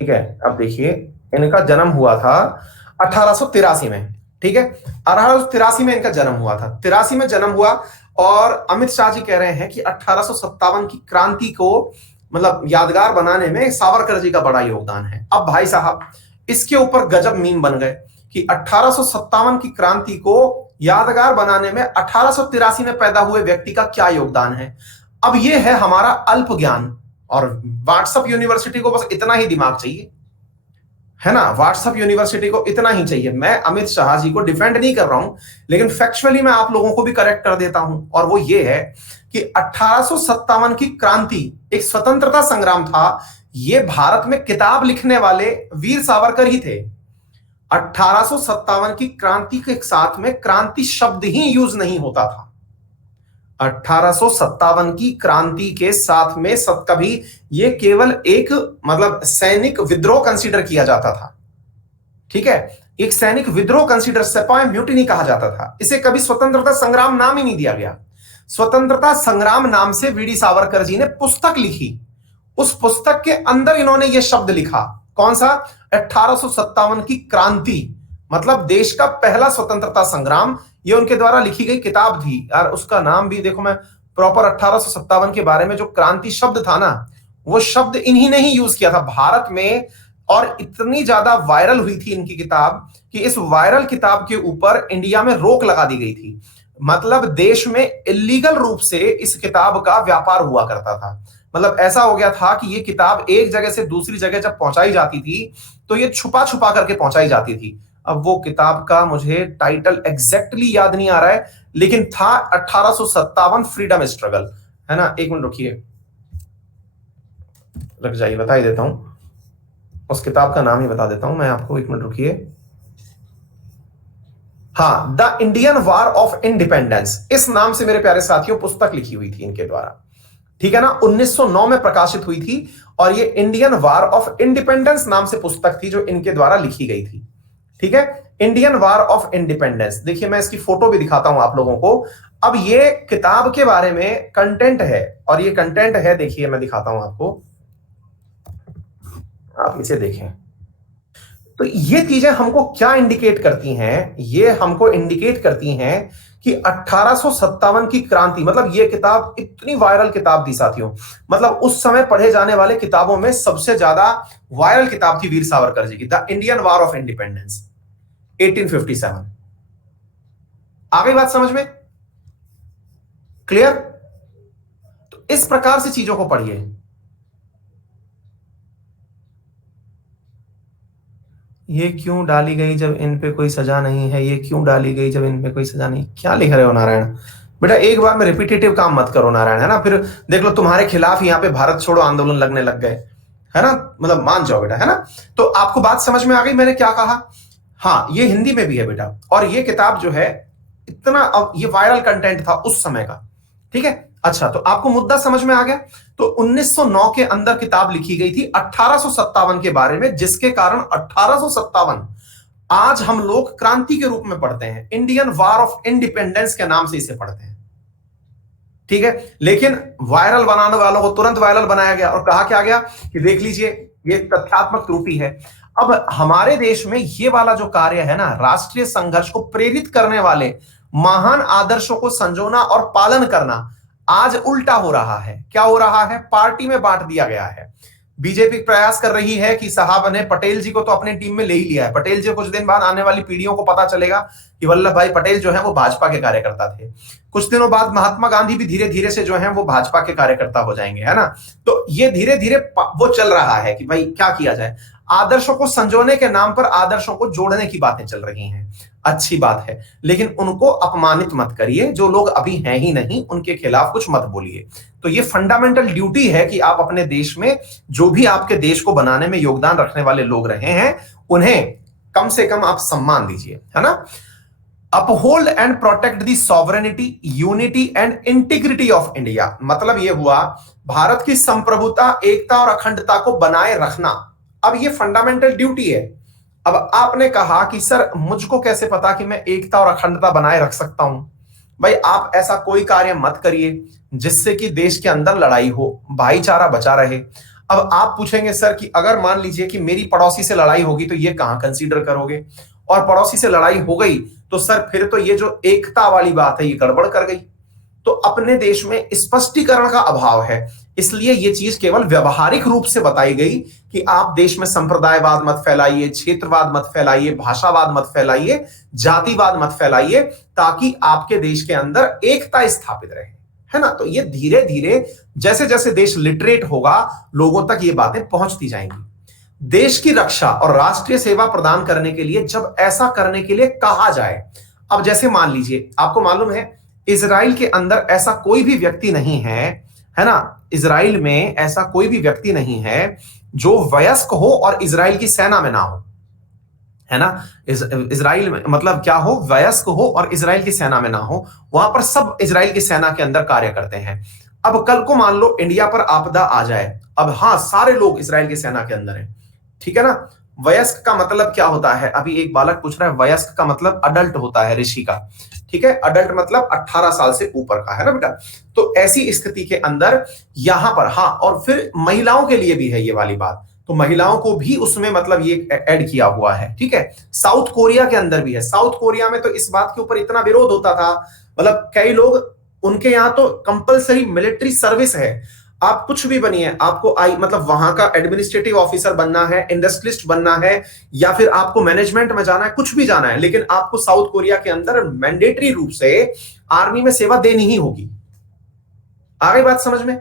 ठीक है। अब देखिए इनका जन्म हुआ था 1883 में, ठीक है। 1883 में इनका जन्म हुआ था, 83 में जन्म हुआ। और अमित शाह जी कह रहे हैं कि 1857 की क्रांति को मतलब यादगार बनाने में सावरकर जी का बड़ा योगदान है। अब भाई साहब इसके ऊपर गजब मीम बन गए कि 1857 की क्रांति को यादगार बनाने में 1883 में पैदा हुए व्यक्ति का क्या योगदान है। अब यह है हमारा अल्प ज्ञान, और व्हाट्सएप यूनिवर्सिटी को बस इतना ही दिमाग चाहिए, है ना। व्हाट्सएप यूनिवर्सिटी को इतना ही चाहिए। मैं अमित शाह जी को डिफेंड नहीं कर रहा हूं, लेकिन फैक्चुअली मैं आप लोगों को भी करेक्ट कर देता हूं। और वो ये है कि 1857 की क्रांति एक स्वतंत्रता संग्राम था। ये भारत में किताब लिखने वाले वीर सावरकर ही थे। 1857 की क्रांति के साथ में क्रांति शब्द ही यूज नहीं होता था। 1857 की क्रांति के साथ में कभी ये केवल एक मतलब सैनिक विद्रोह कंसीडर किया जाता था, ठीक है, एक सैनिक विद्रोह कंसीडर, सेपॉय म्यूटिनी कहा जाता था। इसे कभी स्वतंत्रता संग्राम नाम ही नहीं दिया गया। स्वतंत्रता संग्राम नाम से वीडी सावरकर जी ने पुस्तक लिखी, उस पुस्तक के अंदर इन्होंने यह शब्द लिखा, कौन सा? 1857 की क्रांति, मतलब देश का पहला स्वतंत्रता संग्राम। ये उनके द्वारा लिखी गई किताब थी यार, उसका नाम भी देखो, मैं प्रॉपर 1857 के बारे में जो क्रांति शब्द था ना, वो शब्द इन्हीं ने ही यूज किया था भारत में, और इतनी ज्यादा वायरल हुई थी इनकी किताब कि इस वायरल किताब के ऊपर इंडिया में रोक लगा दी गई थी। मतलब देश में इलीगल रूप से इस किताब का व्यापार हुआ करता था। मतलब ऐसा हो गया था कि ये किताब एक जगह से दूसरी जगह जब पहुंचाई जाती थी तो ये छुपा छुपा करके पहुंचाई जाती थी। अब वो किताब का मुझे टाइटल एग्जैक्टली याद नहीं आ रहा है, लेकिन था 1857 फ्रीडम स्ट्रगल, है ना। एक मिनट रुकिए, रख जाइए, बता ही देता हूं, उस किताब का नाम ही बता देता हूं मैं आपको, एक मिनट रुकिए। हाँ, the Indian war of independence, इस नाम से मेरे प्यारे साथियों पुस्तक लिखी हुई थी इनके द्वारा, ठीक है ना। 1909 में प्रकाशित हुई थी, और ये इंडियन वार ऑफ इंडिपेंडेंस नाम से पुस्तक थी जो इनके द्वारा लिखी गई थी, ठीक है। इंडियन वार ऑफ इंडिपेंडेंस, देखिए मैं इसकी फोटो भी दिखाता हूं आप लोगों को। अब ये किताब के बारे में कंटेंट है, और ये कंटेंट है, देखिए मैं दिखाता हूं आपको, आप इसे देखें। तो ये चीजें हमको क्या इंडिकेट करती हैं? ये हमको इंडिकेट करती हैं कि 1857 की क्रांति, मतलब ये किताब इतनी वायरल किताब थी साथियों, मतलब उस समय पढ़े जाने वाले किताबों में सबसे ज्यादा वायरल किताब थी वीर सावरकर जी की, the Indian war of independence 1857। आ गई बात समझ में? क्लियर? तो इस प्रकार से चीजों को पढ़िए। ये क्यों डाली गई जब इन पे कोई सजा नहीं है, ये क्यों डाली गई जब इन पे कोई सजा नहीं, क्या लिख रहे हो नारायण? बेटा एक बार में रिपीटेटिव काम मत करो नारायण, है ना, फिर देख लो तुम्हारे खिलाफ यहाँ पे भारत छोड़ो आंदोलन लगने लग गए, है ना, मतलब मान जाओ बेटा, है ना। तो आपको बात समझ में आ गई मैंने क्या कहा? हाँ, ये हिंदी में भी है बेटा, और ये किताब जो है इतना, अब ये वायरल कंटेंट था उस समय का, ठीक है। अच्छा, तो आपको मुद्दा समझ में आ गया। तो 1909 के अंदर किताब लिखी गई थी 1857 के बारे में, जिसके कारण 1857 आज हम लोग क्रांति के रूप में पढ़ते हैं, इंडियन वार ऑफ इंडिपेंडेंस के नाम से इसे पढ़ते हैं, ठीक है। लेकिन वायरल बनाने वालों को तुरंत वायरल बनाया गया और कहा क्या गया कि देख लीजिए ये तथ्यात्मक त्रुटि है। अब हमारे देश में ये वाला जो कार्य है ना, राष्ट्रीय संघर्ष को प्रेरित करने वाले महान आदर्शों को संजोना और पालन करना, आज उल्टा हो रहा है। क्या हो रहा है? पार्टी में बांट दिया गया है। बीजेपी प्रयास कर रही है कि साहब ने पटेल जी को तो अपने टीम में ले ही लिया है, पटेल जी कुछ दिन बाद आने वाली पीढ़ियों को पता चलेगा कि वल्लभ भाई पटेल जो है वो भाजपा के कार्यकर्ता थे। कुछ दिनों बाद महात्मा गांधी भी धीरे धीरे से जो है वो भाजपा के कार्यकर्ता हो जाएंगे, है ना। तो ये धीरे धीरे वो चल रहा है कि भाई क्या किया जाए, आदर्शों को संजोने के नाम पर आदर्शों को जोड़ने की बातें चल रही हैं। अच्छी बात है, लेकिन उनको अपमानित मत करिए, जो लोग अभी हैं ही नहीं उनके खिलाफ कुछ मत बोलिए। तो ये फंडामेंटल ड्यूटी है कि आप अपने देश में जो भी आपके देश को बनाने में योगदान रखने वाले लोग रहे हैं उन्हें कम से कम आप सम्मान दीजिए, है ना। Uphold and protect the sovereignty, unity and integrity of India, मतलब यह हुआ भारत की संप्रभुता, एकता और अखंडता को बनाए रखना। अब ये फंडामेंटल ड्यूटी है। अब आपने कहा कि सर मुझको कैसे पता कि मैं एकता और अखंडता बनाए रख सकता हूं? भाई आप ऐसा कोई कार्य मत करिए जिससे कि देश के अंदर लड़ाई हो, भाईचारा बचा रहे। अब आप पूछेंगे सर कि अगर मान लीजिए कि मेरी पड़ोसी से लड़ाई होगी तो ये कहां कंसीडर करोगे, और पड़ोसी से लड़ाई हो गई तो सर फिर तो ये जो एकता वाली बात है ये गड़बड़ कर गई। तो अपने देश में स्पष्टीकरण का अभाव है, इसलिए ये चीज केवल व्यवहारिक रूप से बताई गई कि आप देश में संप्रदायवाद मत फैलाइए, क्षेत्रवाद मत फैलाइए, भाषावाद मत फैलाइए, जातिवाद मत फैलाइए, ताकि आपके देश के अंदर एकता स्थापित रहे, है ना। तो ये धीरे धीरे जैसे जैसे देश लिटरेट होगा लोगों तक ये बातें पहुंचती जाएंगी। देश की रक्षा और राष्ट्रीय सेवा प्रदान करने के लिए जब ऐसा करने के लिए कहा जाए, अब जैसे मान लीजिए आपको मालूम है इजराइल के अंदर ऐसा कोई भी व्यक्ति नहीं है ना, इजराइल में ऐसा कोई भी व्यक्ति नहीं है जो वयस्क हो और इजराइल की सेना में ना हो, है ना। इजराइल में मतलब क्या हो, वयस्क हो और इजराइल की सेना में ना हो, वहां पर सब इजराइल की सेना के अंदर कार्य करते हैं। अब कल को मान लो इंडिया पर आपदा आ जाए, अब हाँ सारे लोग इजराइल की सेना के अंदर हैं, ठीक है ना। वयस्क का मतलब क्या होता है, अभी एक बालक पूछ रहा है, वयस्क का मतलब अडल्ट होता है, ऋषि का, ठीक है। अडल्ट मतलब 18 साल से ऊपर का, है ना बेटा। तो ऐसी स्थिति के अंदर यहां पर हाँ, और फिर महिलाओं के लिए भी है ये वाली बात, तो महिलाओं को भी उसमें मतलब ये ऐड किया हुआ है, ठीक है। साउथ कोरिया के अंदर भी है। साउथ कोरिया में तो इस बात के ऊपर इतना विरोध होता था, मतलब कई लोग, उनके यहां तो कंपलसरी मिलिट्री सर्विस है, आप कुछ भी बनिए, आपको आई मतलब वहां का एडमिनिस्ट्रेटिव ऑफिसर बनना है, इंडस्ट्रियलिस्ट बनना है, या फिर आपको मैनेजमेंट में जाना है, कुछ भी जाना है, लेकिन आपको साउथ कोरिया के अंदर मैंडेटरी रूप से आर्मी में सेवा देनी ही होगी। आ गई बात समझ में,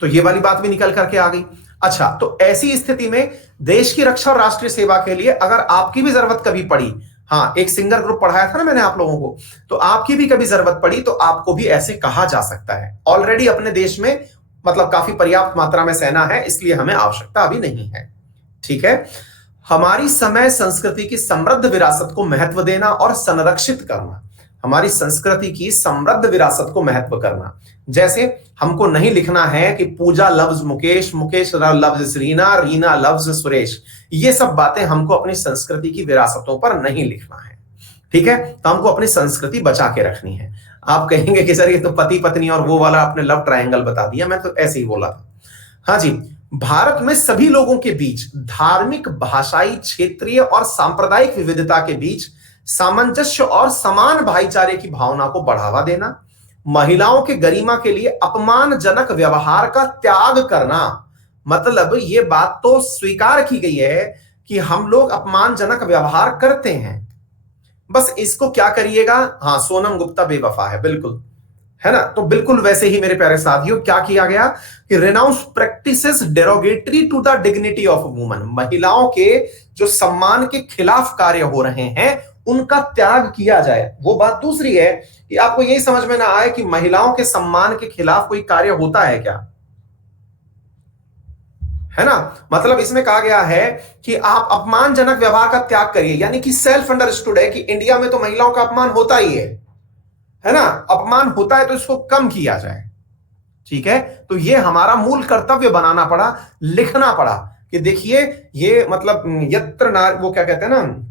तो ये वाली बात भी निकल करके आ गई। अच्छा, तो ऐसी स्थिति में देश की रक्षा और राष्ट्रीय सेवा के लिए अगर आपकी भी जरूरत कभी पड़ी, हाँ एक सिंगर ग्रुप पढ़ाया था ना मैंने आप लोगों को, तो आपकी भी कभी जरूरत पड़ी तो आपको भी ऐसे कहा जा सकता है। ऑलरेडी अपने देश में मतलब काफी पर्याप्त मात्रा में सेना है, इसलिए हमें आवश्यकता अभी नहीं है, ठीक है। हमारी समय संस्कृति की समृद्ध विरासत को महत्व देना और संरक्षित करना, हमारी संस्कृति की समृद्ध विरासत को महत्व करना। जैसे हमको नहीं लिखना है कि Pooja loves Mukesh, Mukesh loves Reena, Reena loves Suresh, ये सब बातें हमको अपनी संस्कृति की विरासतों पर नहीं लिखना है, ठीक है। तो हमको अपनी संस्कृति बचा के रखनी है। आप कहेंगे कि सर ये तो पति पत्नी और वो वाला आपने लव ट्रायंगल बता दिया, मैं तो ऐसे ही बोला था। हाँ जी, भारत में सभी लोगों के बीच धार्मिक, भाषाई, क्षेत्रीय और सांप्रदायिक विविधता के बीच सामंजस्य और समान भाईचारे की भावना को बढ़ावा देना, महिलाओं के गरिमा के लिए अपमानजनक व्यवहार का त्याग करना, मतलब ये बात तो स्वीकार की गई है कि हम लोग अपमानजनक व्यवहार करते हैं, बस इसको क्या करिएगा, हाँ सोनम गुप्ता बेवफा है, बिल्कुल, है ना। तो बिल्कुल वैसे ही मेरे प्यारे साथियों क्या किया गया कि renounce practices derogatory to the dignity of woman, महिलाओं के जो सम्मान के खिलाफ कार्य हो रहे हैं उनका त्याग किया जाए। वो बात दूसरी है कि आपको यही समझ में ना आए कि महिलाओं के सम्मान के खिलाफ कोई कार्य होता है क्या, है ना। मतलब इसमें कहा गया है कि आप अपमानजनक व्यवहार का त्याग करिए, यानी कि सेल्फ अंडरस्टूड है कि इंडिया में तो महिलाओं का अपमान होता ही है ना, अपमान होता है तो इसको कम किया जाए, ठीक है। तो ये हमारा मूल कर्तव्य बनाना पड़ा, लिखना पड़ा कि देखिए ये मतलब यत्र नार, वो क्या कहते हैं ना,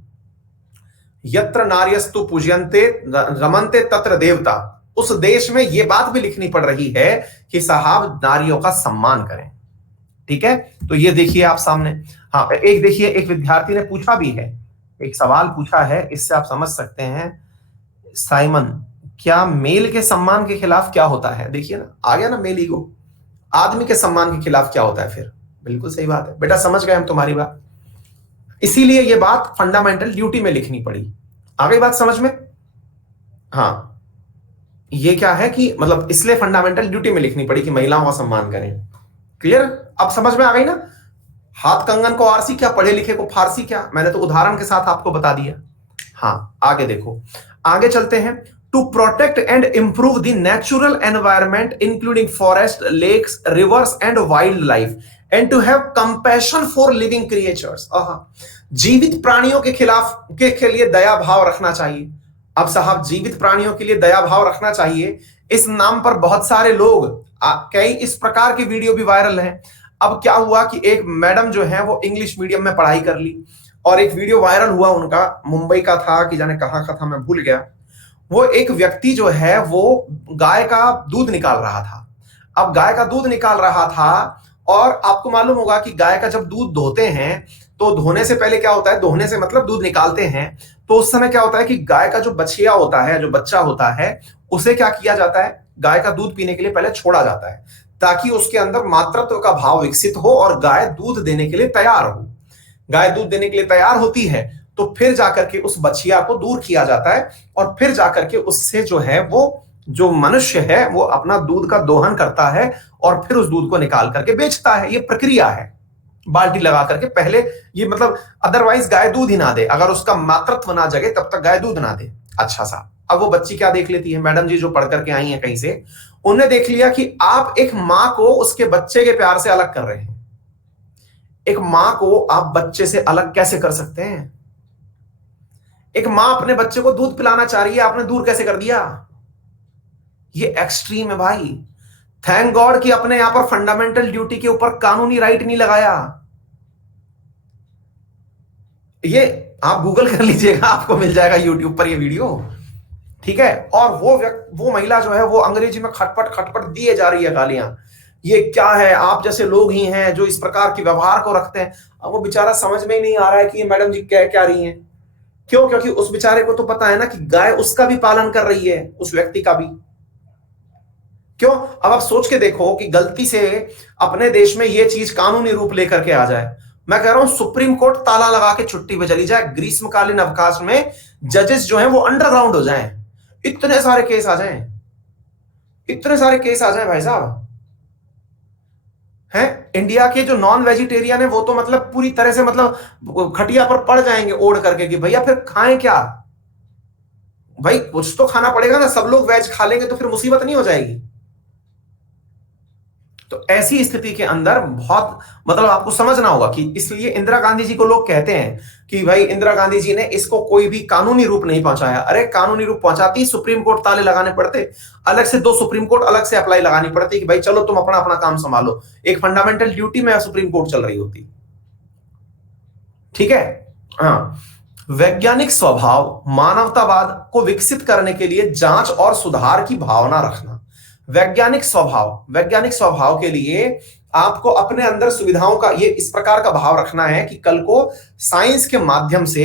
यत्र नार्यस्तु पूज्यन्ते रमन्ते तत्र देवता, उस देश में ये बात भी लिखनी पड़ रही है कि साहब नारियों का सम्मान करें, ठीक है। तो ये देखिए आप सामने, हाँ एक देखिए, एक विद्यार्थी ने पूछा भी है, एक सवाल पूछा है, इससे आप समझ सकते हैं। साइमन, क्या मेल के सम्मान के खिलाफ क्या होता है, देखिए ना आ गया ना मेल ईगो, आदमी के सम्मान के खिलाफ क्या होता है फिर, बिल्कुल सही बात है बेटा, समझ गए हम तुम्हारी बात, इसीलिए ये बात फंडामेंटल ड्यूटी में लिखनी पड़ी। आ गई बात समझ में, हाँ ये क्या है कि मतलब इसलिए फंडामेंटल ड्यूटी में लिखनी पड़ी कि महिलाओं का सम्मान करें। क्लियर, अब समझ में आ गई ना। हाथ कंगन को आरसी क्या, पढ़े लिखे को फारसी क्या, मैंने तो उदाहरण के साथ आपको बता दिया। हाँ आगे देखो, आगे चलते हैं। To protect and improve the natural environment including forest, lakes, rivers and wild life, and to have compassion for living creatures, जीवित प्राणियों के खिलाफ के लिए दया भाव रखना चाहिए। अब साहब जीवित प्राणियों के लिए दया भाव रखना चाहिए, इस नाम पर बहुत सारे लोग कई इस प्रकार की वीडियो भी वायरल हैं। अब क्या हुआ कि एक मैडम जो है वो इंग्लिश मीडियम में पढ़ाई कर ली और एक वीडियो वायरल हुआ उनका, मुंबई का था कि जाने कहां का था मैं भूल गया। वो एक व्यक्ति जो है वो गाय का दूध निकाल रहा था। अब गाय का दूध निकाल रहा था और आपको मालूम होगा कि गाय का जब दूध धोते हैं तो धोने से पहले क्या होता है, धोने से मतलब दूध निकालते हैं, तो उस समय क्या होता है कि गाय का जो बछिया होता है, जो बच्चा होता है, उसे क्या किया जाता है, गाय का दूध पीने के लिए पहले छोड़ा जाता है ताकि उसके अंदर मातृत्व का भाव विकसित हो और गाय दूध देने के लिए तैयार हो। गाय दूध देने के लिए तैयार होती है तो फिर जाकर के उस बछिया को दूर किया जाता है और फिर जाकर के उससे जो है वो जो मनुष्य है वो अपना दूध का दोहन करता है और फिर उस दूध को निकाल करके बेचता है। ये प्रक्रिया है, बाल्टी लगा करके पहले, ये मतलब अदरवाइज गाय दूध ही ना दे, अगर उसका मातृत्व ना जगे तब तक गाय दूध ना दे। अच्छा सा, अब वो बच्ची क्या देख लेती है, मैडम जी जो पढ़ करके आई हैं कहीं से, उन्होंने देख लिया कि आप एक मां को उसके बच्चे के प्यार से अलग कर रहे हैं। एक मां को आप बच्चे से अलग कैसे कर सकते हैं, एक मां अपने बच्चे को दूध पिलाना चाह रही है, आपने दूर कैसे कर दिया? ये एक्सट्रीम है भाई। थैंक गॉड कि अपने यहां पर फंडामेंटल ड्यूटी के ऊपर कानूनी राइट नहीं लगाया। ये आप गूगल कर लीजिएगा, आपको मिल जाएगा यूट्यूब पर ये वीडियो, ठीक है। और वो महिला जो है वो अंग्रेजी में खटपट खटपट दिए जा रही है गालियां, ये क्या है, आप जैसे लोग ही हैं जो इस प्रकार के व्यवहार को रखते हैं। अब वो बेचारा समझ में ही नहीं आ रहा है कि ये मैडम जी कह क्या रही हैं। क्यों? क्योंकि उस बेचारे को तो पता है ना कि गाय उसका भी पालन कर रही है, उस व्यक्ति का भी। क्यों? अब आप सोच के देखो कि गलती से अपने देश में यह चीज कानूनी रूप लेकर के आ जाए, मैं कह रहा हूं सुप्रीम कोर्ट ताला लगा के छुट्टी पे चली जाए, ग्रीष्मकालीन अवकाश में जजेस जो हैं वो अंडरग्राउंड हो जाएं, इतने सारे केस आ जाएं, इतने सारे केस आ जाएं भाई साहब। हैं इंडिया के जो नॉन वेजिटेरियन है वो तो मतलब पूरी तरह से मतलब खटिया पर पड़ जाएंगे ओढ़ करके कि भैया फिर खाएं क्या? भाई कुछ तो खाना पड़ेगा ना, सब लोग वेज खा लेंगे तो फिर मुसीबत नहीं हो जाएगी? तो ऐसी स्थिति के अंदर बहुत मतलब आपको समझना होगा कि इसलिए इंदिरा गांधी जी को लोग कहते हैं कि भाई इंदिरा गांधी जी ने इसको कोई भी कानूनी रूप नहीं पहुंचाया। अरे कानूनी रूप पहुंचाती सुप्रीम कोर्ट ताले लगाने पड़ते, अलग से 2 सुप्रीम कोर्ट अलग से अप्लाई लगानी पड़ती कि भाई चलो तुम अपना अपना काम संभालो, एक फंडामेंटल ड्यूटी में सुप्रीम कोर्ट चल रही होती, ठीक है। हाँ, वैज्ञानिक स्वभाव मानवतावाद को विकसित करने के लिए जांच और सुधार की भावना रखना। वैज्ञानिक स्वभाव के लिए आपको अपने अंदर सुविधाओं का ये इस प्रकार का भाव रखना है कि कल को साइंस के माध्यम से,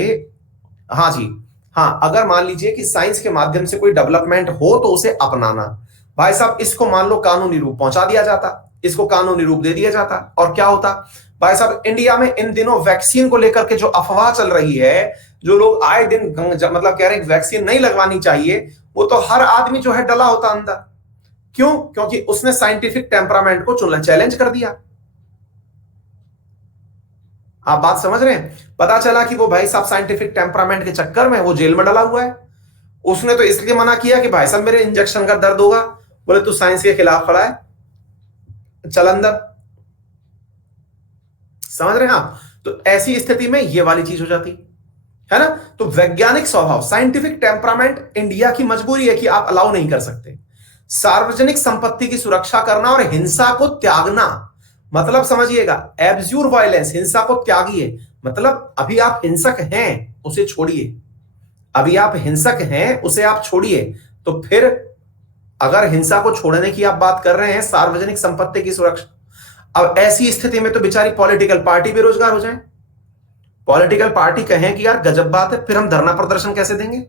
हाँ जी हाँ, अगर मान लीजिए कि साइंस के माध्यम से कोई डेवलपमेंट हो तो उसे अपनाना। भाई साहब इसको मान लो कानूनी रूप पहुंचा दिया जाता, इसको कानूनी रूप दे दिया जाता, और क्या होता भाई साहब? इंडिया में इन दिनों वैक्सीन को लेकर के जो अफवाह चल रही है, जो लोग आए दिन मतलब कह रहे हैं वैक्सीन नहीं लगवानी चाहिए, वो तो हर आदमी जो है डला होता अंदर। क्यों? क्योंकि उसने साइंटिफिक टेम्परामेंट को चैलेंज कर दिया। आप बात समझ रहे हैं? पता चला कि वो भाई साहब साइंटिफिक टेम्परामेंट के चक्कर में वो जेल में डला हुआ है। उसने तो इसलिए मना किया कि भाई साहब मेरे इंजेक्शन का दर्द होगा, बोले तू साइंस के खिलाफ खड़ा है, चल अंदर। समझ रहे हैं आप? तो ऐसी स्थिति में ये वाली चीज हो जाती है ना। तो वैज्ञानिक स्वभाव, साइंटिफिक टेम्परामेंट, इंडिया की मजबूरी है कि आप अलाउ नहीं कर सकते। सार्वजनिक संपत्ति की सुरक्षा करना और हिंसा को त्यागना, मतलब समझिएगा एब्ज्यूर वायलेंस, हिंसा को त्यागिए। मतलब अभी आप हिंसक हैं उसे छोड़िए, अभी आप हिंसक हैं उसे आप छोड़िए। तो फिर अगर हिंसा को छोड़ने की आप बात कर रहे हैं, सार्वजनिक संपत्ति की सुरक्षा, अब ऐसी स्थिति में तो बेचारी पॉलिटिकल पार्टी बेरोजगार हो जाए। पॉलिटिकल पार्टी कहें कि यार गजब बात है, फिर हम धरना प्रदर्शन कैसे देंगे?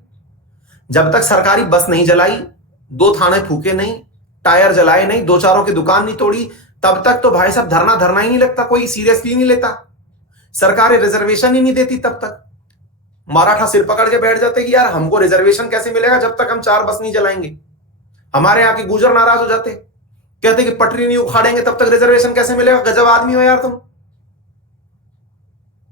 जब तक सरकारी बस नहीं जलाई, 2 थाने फूके नहीं, टायर जलाए नहीं, 2-4 की दुकान नहीं तोड़ी, तब तक तो भाई साहब धरना ही नहीं लगता, कोई सीरियसली नहीं लेता, सरकारें रिजर्वेशन ही नहीं देती। तब तक मराठा सिर पकड़ के बैठ जाते कि यार हमको रिजर्वेशन कैसे मिलेगा जब तक हम 4 बस नहीं जलाएंगे। हमारे यहाँ के गुजर नाराज हो जाते, कहते कि पटरी नहीं उखाड़ेंगे तब तक रिजर्वेशन कैसे मिलेगा। गजब आदमी हो यार तुम,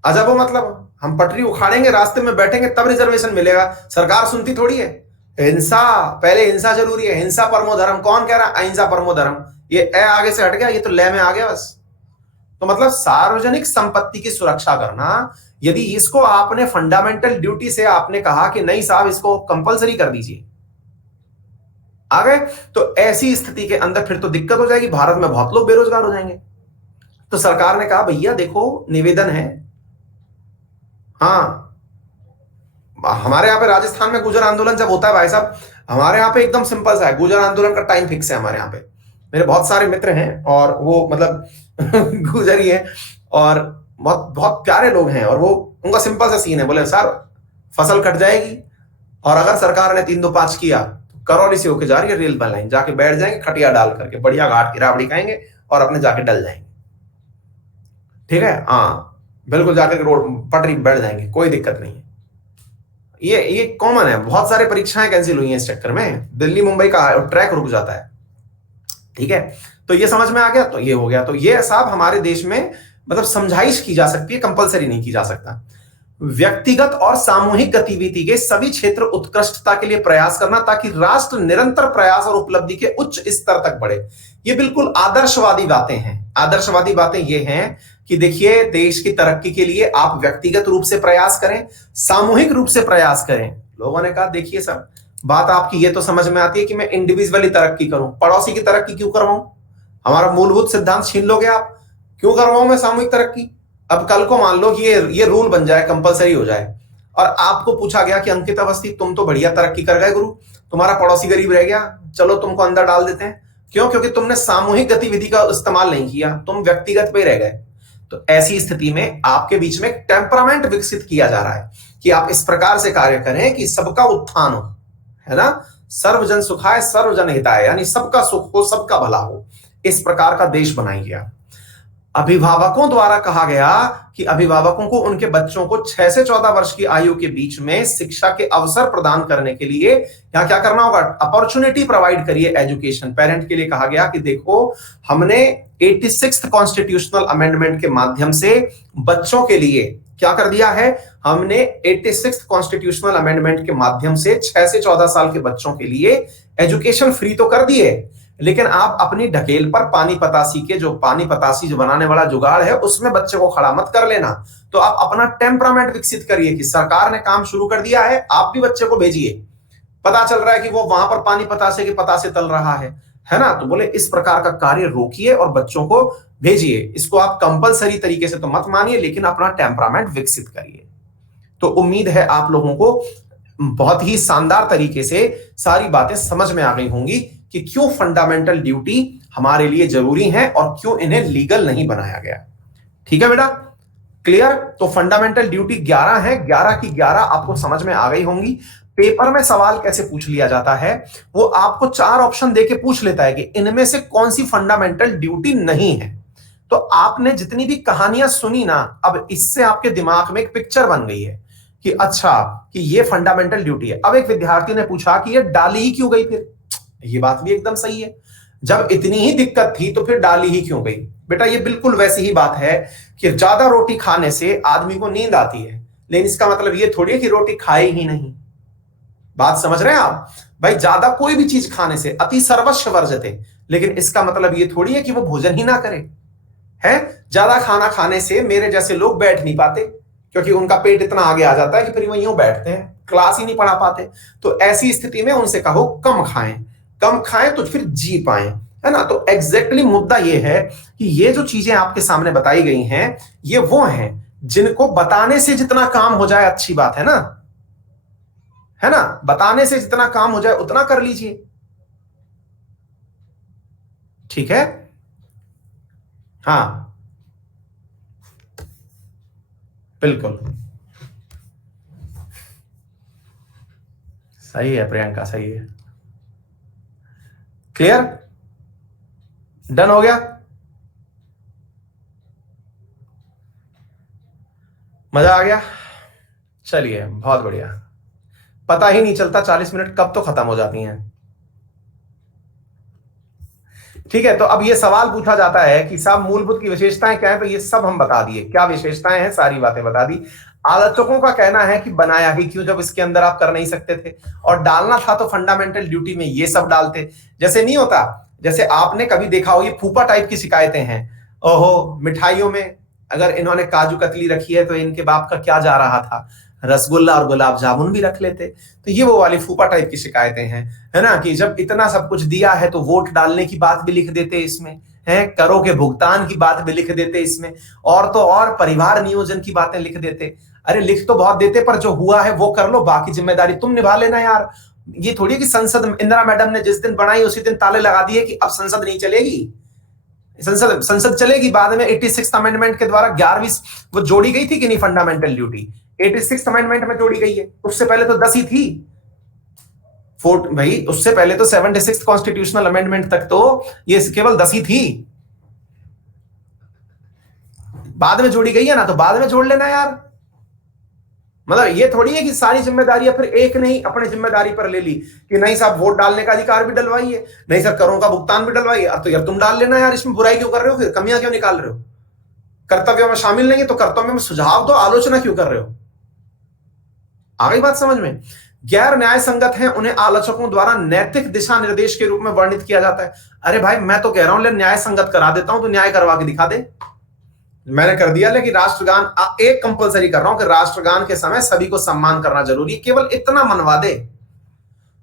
अजब हो। मतलब हम पटरी उखाड़ेंगे, रास्ते में बैठेंगे तब रिजर्वेशन मिलेगा, सरकार सुनती थोड़ी है। हिंसा, पहले हिंसा जरूरी है, हिंसा परमो धर्म। कौन कह रहा है अहिंसा परमो धर्म? ये ए आगे से हट गया, ये तो ले में आ गया बस। तो मतलब सार्वजनिक संपत्ति की सुरक्षा करना, यदि इसको आपने फंडामेंटल ड्यूटी से आपने कहा कि नहीं साहब इसको कंपलसरी कर दीजिए, आ गए, तो ऐसी स्थिति के अंदर फिर तो दिक्कत हो जाएगी, भारत में बहुत लोग बेरोजगार हो जाएंगे। तो सरकार ने कहा भैया देखो निवेदन है, हाँ हमारे यहाँ पे राजस्थान में गुजर आंदोलन जब होता है भाई साहब, हमारे यहाँ पे एकदम सिंपल सा है, गुजर आंदोलन का टाइम फिक्स है हमारे यहाँ पे। मेरे बहुत सारे मित्र हैं और वो मतलब गुजर ही है, और बहुत बहुत प्यारे लोग हैं, और वो उनका सिंपल सा सीन है, बोले सर फसल कट जाएगी और अगर सरकार ने 3-2-5 किया तो करौली से होके जा रही है रेल लाइन, जाके बैठ जाएंगे खटिया डाल करके, बढ़िया घाट की राबड़ी खाएंगे और अपने जाके डल जाएंगे। ठीक है, हाँ बिल्कुल, जाकर रोड पटरी बैठ जाएंगे, कोई दिक्कत नहीं है। ये कॉमन है, बहुत सारे परीक्षाएं कैंसिल हुई हैं इस चक्कर में, दिल्ली मुंबई का ट्रैक रुक जाता है। ठीक है, तो ये समझ में आ गया, तो ये हो गया। तो ये साहब हमारे देश में मतलब समझाइश की जा सकती है, कंपलसरी नहीं की जा सकता। व्यक्तिगत और सामूहिक गतिविधि के सभी क्षेत्र उत्कृष्टता के लिए प्रयास करना, ताकि राष्ट्र निरंतर प्रयास और उपलब्धि के उच्च स्तर तक बढ़े। ये बिल्कुल आदर्शवादी बातें हैं। आदर्शवादी बातें ये हैं कि देखिए देश की तरक्की के लिए आप व्यक्तिगत रूप से प्रयास करें, सामूहिक रूप से प्रयास करें। लोगों ने कहा देखिए सर, बात आपकी ये तो समझ में आती है कि मैं इंडिविजुअली तरक्की करूं, पड़ोसी की तरक्की क्यों करवाऊं? हमारा मूलभूत सिद्धांत छीन लोगे आप, क्यों करवाऊं मैं सामूहिक तरक्की? अब कल को मान लो कि ये रूल बन जाए, कंपलसरी हो जाए, और आपको पूछा गया कि अंकित अवस्थी तुम तो बढ़िया तरक्की कर गए गुरु, तुम्हारा पड़ोसी गरीब रह गया, चलो तुमको अंदर डाल देते हैं। क्यों? क्योंकि तुमने सामूहिक गतिविधि का इस्तेमाल नहीं किया, तुम व्यक्तिगत पे रह गए। तो ऐसी स्थिति में आपके बीच में टेम्परामेंट विकसित किया जा रहा है कि आप इस प्रकार से कार्य करें कि सबका उत्थान हो, है ना, सर्वजन सुखाय सर्वजन हिताय, यानी सबका सुख हो, सबका भला हो, इस प्रकार का देश बनाइए आप। अभिभावकों द्वारा कहा गया कि अभिभावकों को उनके बच्चों को 6 से 14 वर्ष की आयु के बीच में शिक्षा के अवसर प्रदान करने के लिए यहां क्या करना होगा? अपॉर्चुनिटी प्रोवाइड करिए एजुकेशन। पेरेंट के लिए कहा गया कि देखो हमने 86th कॉन्स्टिट्यूशनल अमेंडमेंट के माध्यम से बच्चों के लिए क्या कर दिया है? हमने 86th कॉन्स्टिट्यूशनल अमेंडमेंट के माध्यम से 6 से 14 साल के बच्चों के लिए एजुकेशन फ्री तो कर दिए, लेकिन आप अपनी ढकेल पर पानी पतासी जो बनाने वाला जुगाड़ है उसमें बच्चे को खड़ा मत कर लेना। तो आप अपना टेम्परामेंट विकसित करिए कि सरकार ने काम शुरू कर दिया है, आप भी बच्चे को भेजिए। पता चल रहा है कि वो वहां पर पानी पतासे के पतासे तल रहा है ना, तो बोले इस प्रकार का कार्य रोकिए और बच्चों को भेजिए। इसको आप कंपलसरी तरीके से तो मत मानिए, लेकिन अपना टेम्परामेंट विकसित करिए। तो उम्मीद है आप लोगों को बहुत ही शानदार तरीके से सारी बातें समझ में आ गई होंगी कि क्यों फंडामेंटल ड्यूटी हमारे लिए जरूरी है और क्यों इन्हें लीगल नहीं बनाया गया। ठीक है बेटा, क्लियर? तो फंडामेंटल ड्यूटी 11 है, 11 की 11 आपको समझ में आ गई होंगी। पेपर में सवाल कैसे पूछ लिया जाता है, वो आपको 4 ऑप्शन देके पूछ लेता है कि इनमें से कौन सी फंडामेंटल ड्यूटी नहीं है। तो आपने जितनी भी कहानियां सुनी ना, अब इससे आपके दिमाग में एक पिक्चर बन गई है कि अच्छा कि ये फंडामेंटल ड्यूटी है। अब एक विद्यार्थी ने पूछा कि ये डाली ही क्यों गई? फिर ये बात भी एकदम सही है, जब इतनी ही दिक्कत थी तो फिर डाली ही क्यों गई? बेटा ये बिल्कुल वैसी ही बात है कि ज्यादा रोटी खाने से आदमी को नींद आती है, लेकिन इसका मतलब ये थोड़ी है कि रोटी खाए ही नहीं। बात समझ रहे हैं आप भाई? ज्यादा कोई भी चीज खाने से अति सर्वस्व वर्जते, लेकिन इसका मतलब ये थोड़ी है कि वो भोजन ही ना करे, है? ज्यादा खाना खाने से मेरे जैसे लोग बैठ नहीं पाते, क्योंकि उनका पेट इतना आगे आ जाता है कि फिर वो यूं बैठते हैं, क्लास ही नहीं पढ़ा पाते। तो ऐसी स्थिति में उनसे कहो कम खाएं तो फिर जी पाएं, है ना। तो एग्जैक्टली मुद्दा ये है कि ये जो चीजें आपके सामने बताई गई हैं, ये वो हैं जिनको बताने से जितना काम हो जाए अच्छी बात है ना, है ना। बताने से जितना काम हो जाए उतना कर लीजिए, ठीक है? हाँ बिल्कुल सही है प्रियंका, सही है। क्लियर? डन हो गया? मजा आ गया? चलिए बहुत बढ़िया। पता ही नहीं चलता 40 मिनट कब तो खत्म हो जाती हैं। ठीक है, तो अब ये सवाल पूछा जाता है कि साहब मूलभूत की विशेषताएं क्या है? तो ये सब हम बता दिए, क्या विशेषताएं हैं सारी बातें बता दी। आलोचकों का कहना है कि बनाया ही क्यों जब इसके अंदर आप कर नहीं सकते थे, और डालना था तो फंडामेंटल ड्यूटी में ये सब डालते। जैसे नहीं होता, जैसे आपने कभी देखा हो ये फूफा टाइप की शिकायतें हैं, ओहो मिठाइयों में अगर इन्होंने काजू कतली रखी है तो इनके बाप का क्या जा रहा था, रसगुल्ला और गुलाब जामुन भी रख लेते। तो ये वो वाली फूफा टाइप की शिकायतें हैं, है ना, कि जब इतना सब कुछ दिया है तो वोट डालने की बात भी लिख देते इसमें, है करों के भुगतान की बात भी लिख देते इसमें, और तो और परिवार नियोजन की बातें लिख देते। अरे लिख तो बहुत देते, पर जो हुआ है वो कर लो, बाकी जिम्मेदारी तुम निभा लेना यार। ये थोड़ी कि संसद इंदिरा मैडम ने जिस दिन बनाई उसी दिन ताले लगा दिए कि अब संसद नहीं चलेगी। संसद चलेगी बाद में। 86th अमेंडमेंट के द्वारा 11वीं वो जोड़ी गई थी कि नहीं फंडामेंटल ड्यूटी, 86th अमेंडमेंट में जोड़ी गई है। उससे पहले तो 10 ही थी भाई, उससे पहले तो 76th कॉन्स्टिट्यूशनल अमेंडमेंट तक तो ये केवल 10 ही थी, बाद में जोड़ी गई है ना, तो बाद में जोड़ लेना यार। मतलब ये थोड़ी है कि सारी जिम्मेदारियां फिर एक नहीं अपने जिम्मेदारी पर ले ली कि नहीं साहब वोट डालने का अधिकार भी डलवाइए, नहीं सर करों का भुगतान भी डलवाइए। अब तो यार तुम डाल लेना यार, इसमें बुराई क्यों कर रहे हो? फिर कमियां क्यों निकाल रहे हो? कर्तव्यों में शामिल नहीं है तो कर्तव्यों में सुझाव दो, आलोचना क्यों कर रहे हो? आ गई बात समझ में? गैर न्याय संगत है उन्हें आलोचकों द्वारा नैतिक दिशा निर्देश के रूप में वर्णित किया जाता है। अरे भाई मैं तो कह रहा हूं न्याय संगत करा देता हूं, तो न्याय करवा के दिखा दे। मैंने कर दिया, लेकिन राष्ट्रगान एक कंपलसरी कर रहा हूं कि राष्ट्रगान के समय सभी को सम्मान करना जरूरी, केवल इतना मनवा दे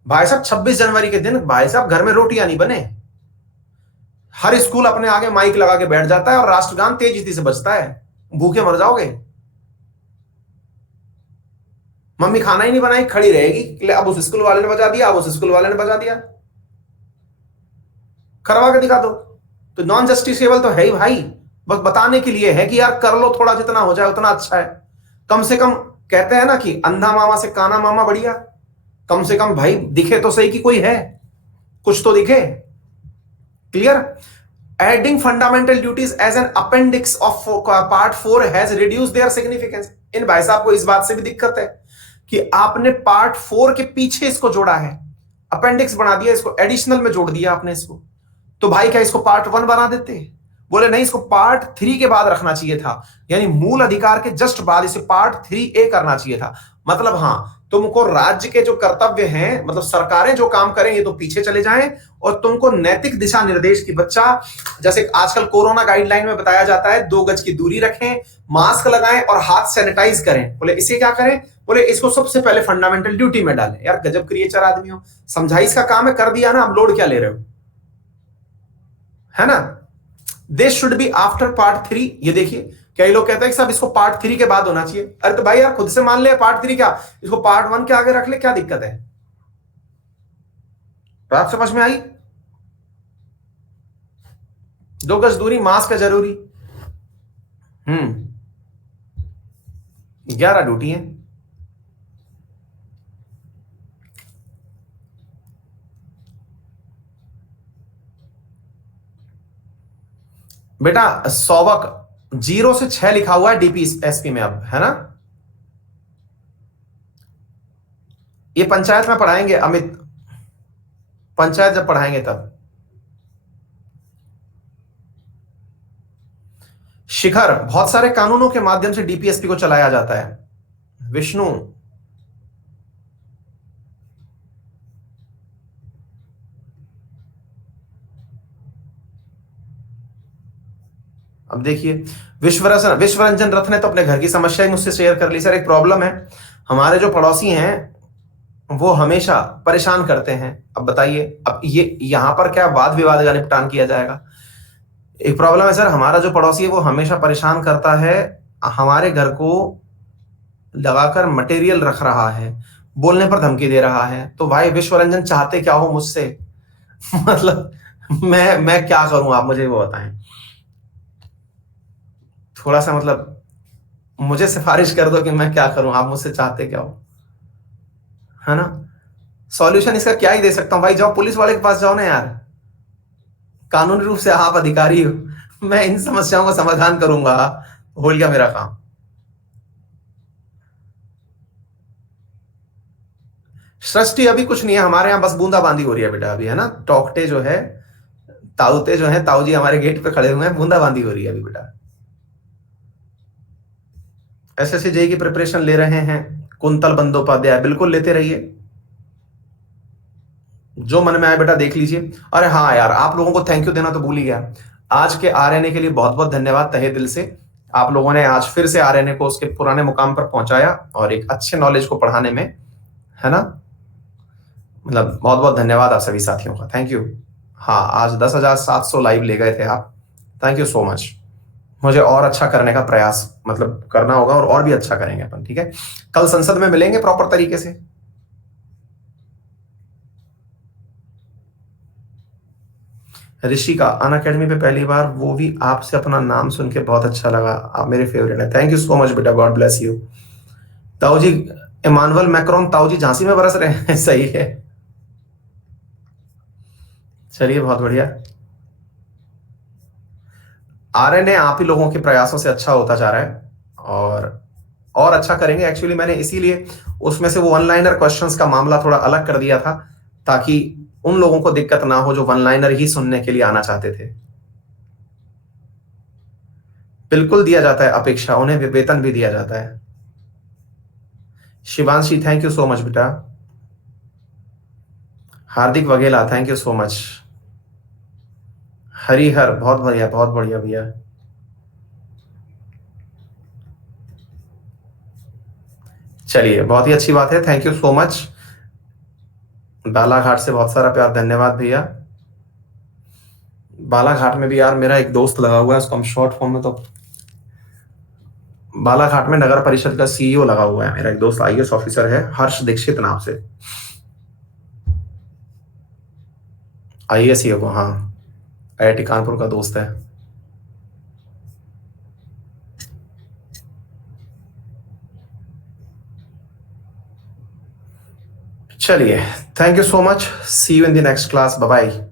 भाई साहब। 26 जनवरी के दिन भाई साहब घर में रोटियां नहीं बने, हर स्कूल अपने आगे माइक लगा के बैठ जाता है और राष्ट्रगान तेजी से बजता है, भूखे मर जाओगे। मम्मी खाना ही नहीं बनाई, खड़ी रहेगी, अब उस स्कूल वाले ने बजा दिया, अब उस स्कूल वाले ने बजा दिया, करवा के दिखा दो। तो नॉन जस्टिसेबल तो है ही भाई, बस बताने के लिए है कि यार कर लो थोड़ा, जितना हो जाए उतना अच्छा है। कम से कम कहते हैं ना कि अंधा मामा से काना मामा बढ़िया, कम से कम भाई दिखे तो सही कि कोई है, कुछ तो दिखे। Clear? Adding fundamental duties as an appendix of part 4 has reduced their significance। इन भाई साहब को इस बात से भी दिक्कत है कि आपने पार्ट 4 के पीछे इसको जोड़ा है, अपेंडिक्स बना दिया, इसको एडिशनल में जोड़ दिया आपने इसको। तो भाई क्या इसको पार्ट 1 बना देते? बोले नहीं, इसको पार्ट 3 के बाद रखना चाहिए था, यानी मूल अधिकार के जस्ट बाद इसे पार्ट 3A करना चाहिए था। मतलब हाँ, तुमको राज्य के जो कर्तव्य हैं, मतलब सरकारें जो काम करें ये तो पीछे चले जाएं, और तुमको नैतिक दिशा निर्देश की बच्चा, जैसे आजकल कोरोना गाइडलाइन में बताया जाता है 2 गज की दूरी रखें, मास्क लगाएं और हाथ सैनिटाइज करें। बोले इसे क्या करें? बोले इसको सबसे पहले फंडामेंटल ड्यूटी में डालें। यार गजब क्रिएचर आदमी हो, समझाइश का काम है, कर दिया ना, अब लोड क्या ले रहे हो, है ना? This should be after part 3। ये देखिए कई लोग कहते हैं कि साहब इसको पार्ट 3 के बाद होना चाहिए। अरे तो भाई यार खुद से मान ले पार्ट 3 क्या, इसको पार्ट 1 के आगे रख ले, क्या दिक्कत है? बात समझ में आई? 2 गज दूरी, मास्क जरूरी। 11 ड्यूटी है। बेटा सौबक 0 से 6 लिखा हुआ है डीपीएसपी में अब, है ना? ये पंचायत में पढ़ाएंगे अमित, पंचायत जब पढ़ाएंगे तब। शिखर, बहुत सारे कानूनों के माध्यम से डीपीएसपी को चलाया जाता है। विष्णु, अब देखिए विश्वरंजन रथ ने तो अपने घर की समस्या ही मुझसे शेयर कर ली। सर एक प्रॉब्लम है, हमारे जो पड़ोसी हैं वो हमेशा परेशान करते हैं। अब बताइए, अब ये यहां पर क्या वाद विवाद का निपटान किया जाएगा? एक प्रॉब्लम है सर, हमारा जो पड़ोसी है वो हमेशा परेशान करता है, हमारे घर को लगाकर मटेरियल रख रहा है, बोलने पर धमकी दे रहा है। तो भाई विश्वरंजन चाहते क्या हो मुझसे? मतलब मैं क्या करूं, आप मुझे वो बताएं थोड़ा सा, मतलब मुझे सिफारिश कर दो कि मैं क्या करूं, आप मुझसे चाहते क्या हो, है ना? सॉल्यूशन इसका क्या ही दे सकता हूं भाई, जाओ पुलिस वाले के पास जाओ ना यार, कानूनी रूप से आप अधिकारी हो, मैं इन समस्याओं का समाधान करूंगा, हो गया मेरा काम। सृष्टि अभी कुछ नहीं है हमारे यहाँ, बस बूंदाबांदी हो रही है बेटा अभी, है ना? टोकटे जो है, ताऊते जो है, ताऊ जी हमारे गेट पे खड़े हुए हैं, बूंदाबांदी हो रही है अभी बेटा। एसएससी जेई की प्रिपरेशन ले रहे हैं कुंतल बंदोपाध्याय, बिल्कुल लेते रहिए, जो मन में आए बेटा देख लीजिए। अरे हाँ यार, आप लोगों को थैंक यू देना तो भूल ही गया, आज के आरएनए के लिए बहुत बहुत धन्यवाद तहे दिल से। आप लोगों ने आज फिर से आरएनए को उसके पुराने मुकाम पर पहुंचाया और एक अच्छे नॉलेज को पढ़ाने में, है ना? मतलब बहुत बहुत धन्यवाद आप सभी साथियों का, थैंक यू। हाँ आज 10,700 लाइव ले गए थे आप, थैंक यू सो मच। मुझे और अच्छा करने का प्रयास मतलब करना होगा, और भी अच्छा करेंगे अपन, ठीक है? कल संसद में मिलेंगे प्रॉपर तरीके से। ऋषि का अन अकेडमी पे पहली बार, वो भी आपसे अपना नाम सुन के बहुत अच्छा लगा, आप मेरे फेवरेट है, थैंक यू सो मच बेटा, गॉड ब्लेस यू। ताऊ जी, इमानुअल मैक्रोन ताऊ जी झांसी में बरस रहे हैं सही है, चलिए बहुत बढ़िया। आरएनए आप ही लोगों के प्रयासों से अच्छा होता जा रहा है, और अच्छा करेंगे। एक्चुअली मैंने इसीलिए उसमें से वो वन लाइनर क्वेश्चंस का मामला थोड़ा अलग कर दिया था, ताकि उन लोगों को दिक्कत ना हो जो वन लाइनर ही सुनने के लिए आना चाहते थे। बिल्कुल दिया जाता है अपेक्षा, उन्हें वेतन भी दिया जाता है। Shivanshi thank you so much बेटा। Hardik Vaghela thank you so much. Harihar बहुत बढ़िया भैया। चलिए, बहुत ही अच्छी बात है। Thank you so much. Balaghat से बहुत सारा प्यार, धन्यवाद भैया। बालाघाट में भी यार मेरा एक दोस्त लगा हुआ है, उसको हम शॉर्ट फॉर्म में तो बालाघाट में नगर परिषद का सीईओ लगा हुआ है मेरा एक दोस्त, आईएएस ऑफिसर है, हर्ष दीक्षित नाम से। आईएएस ही है वो, हाँ, आईआईटी कानपुर का दोस्त है। चलिए, thank you so much, see you in the next class, bye bye.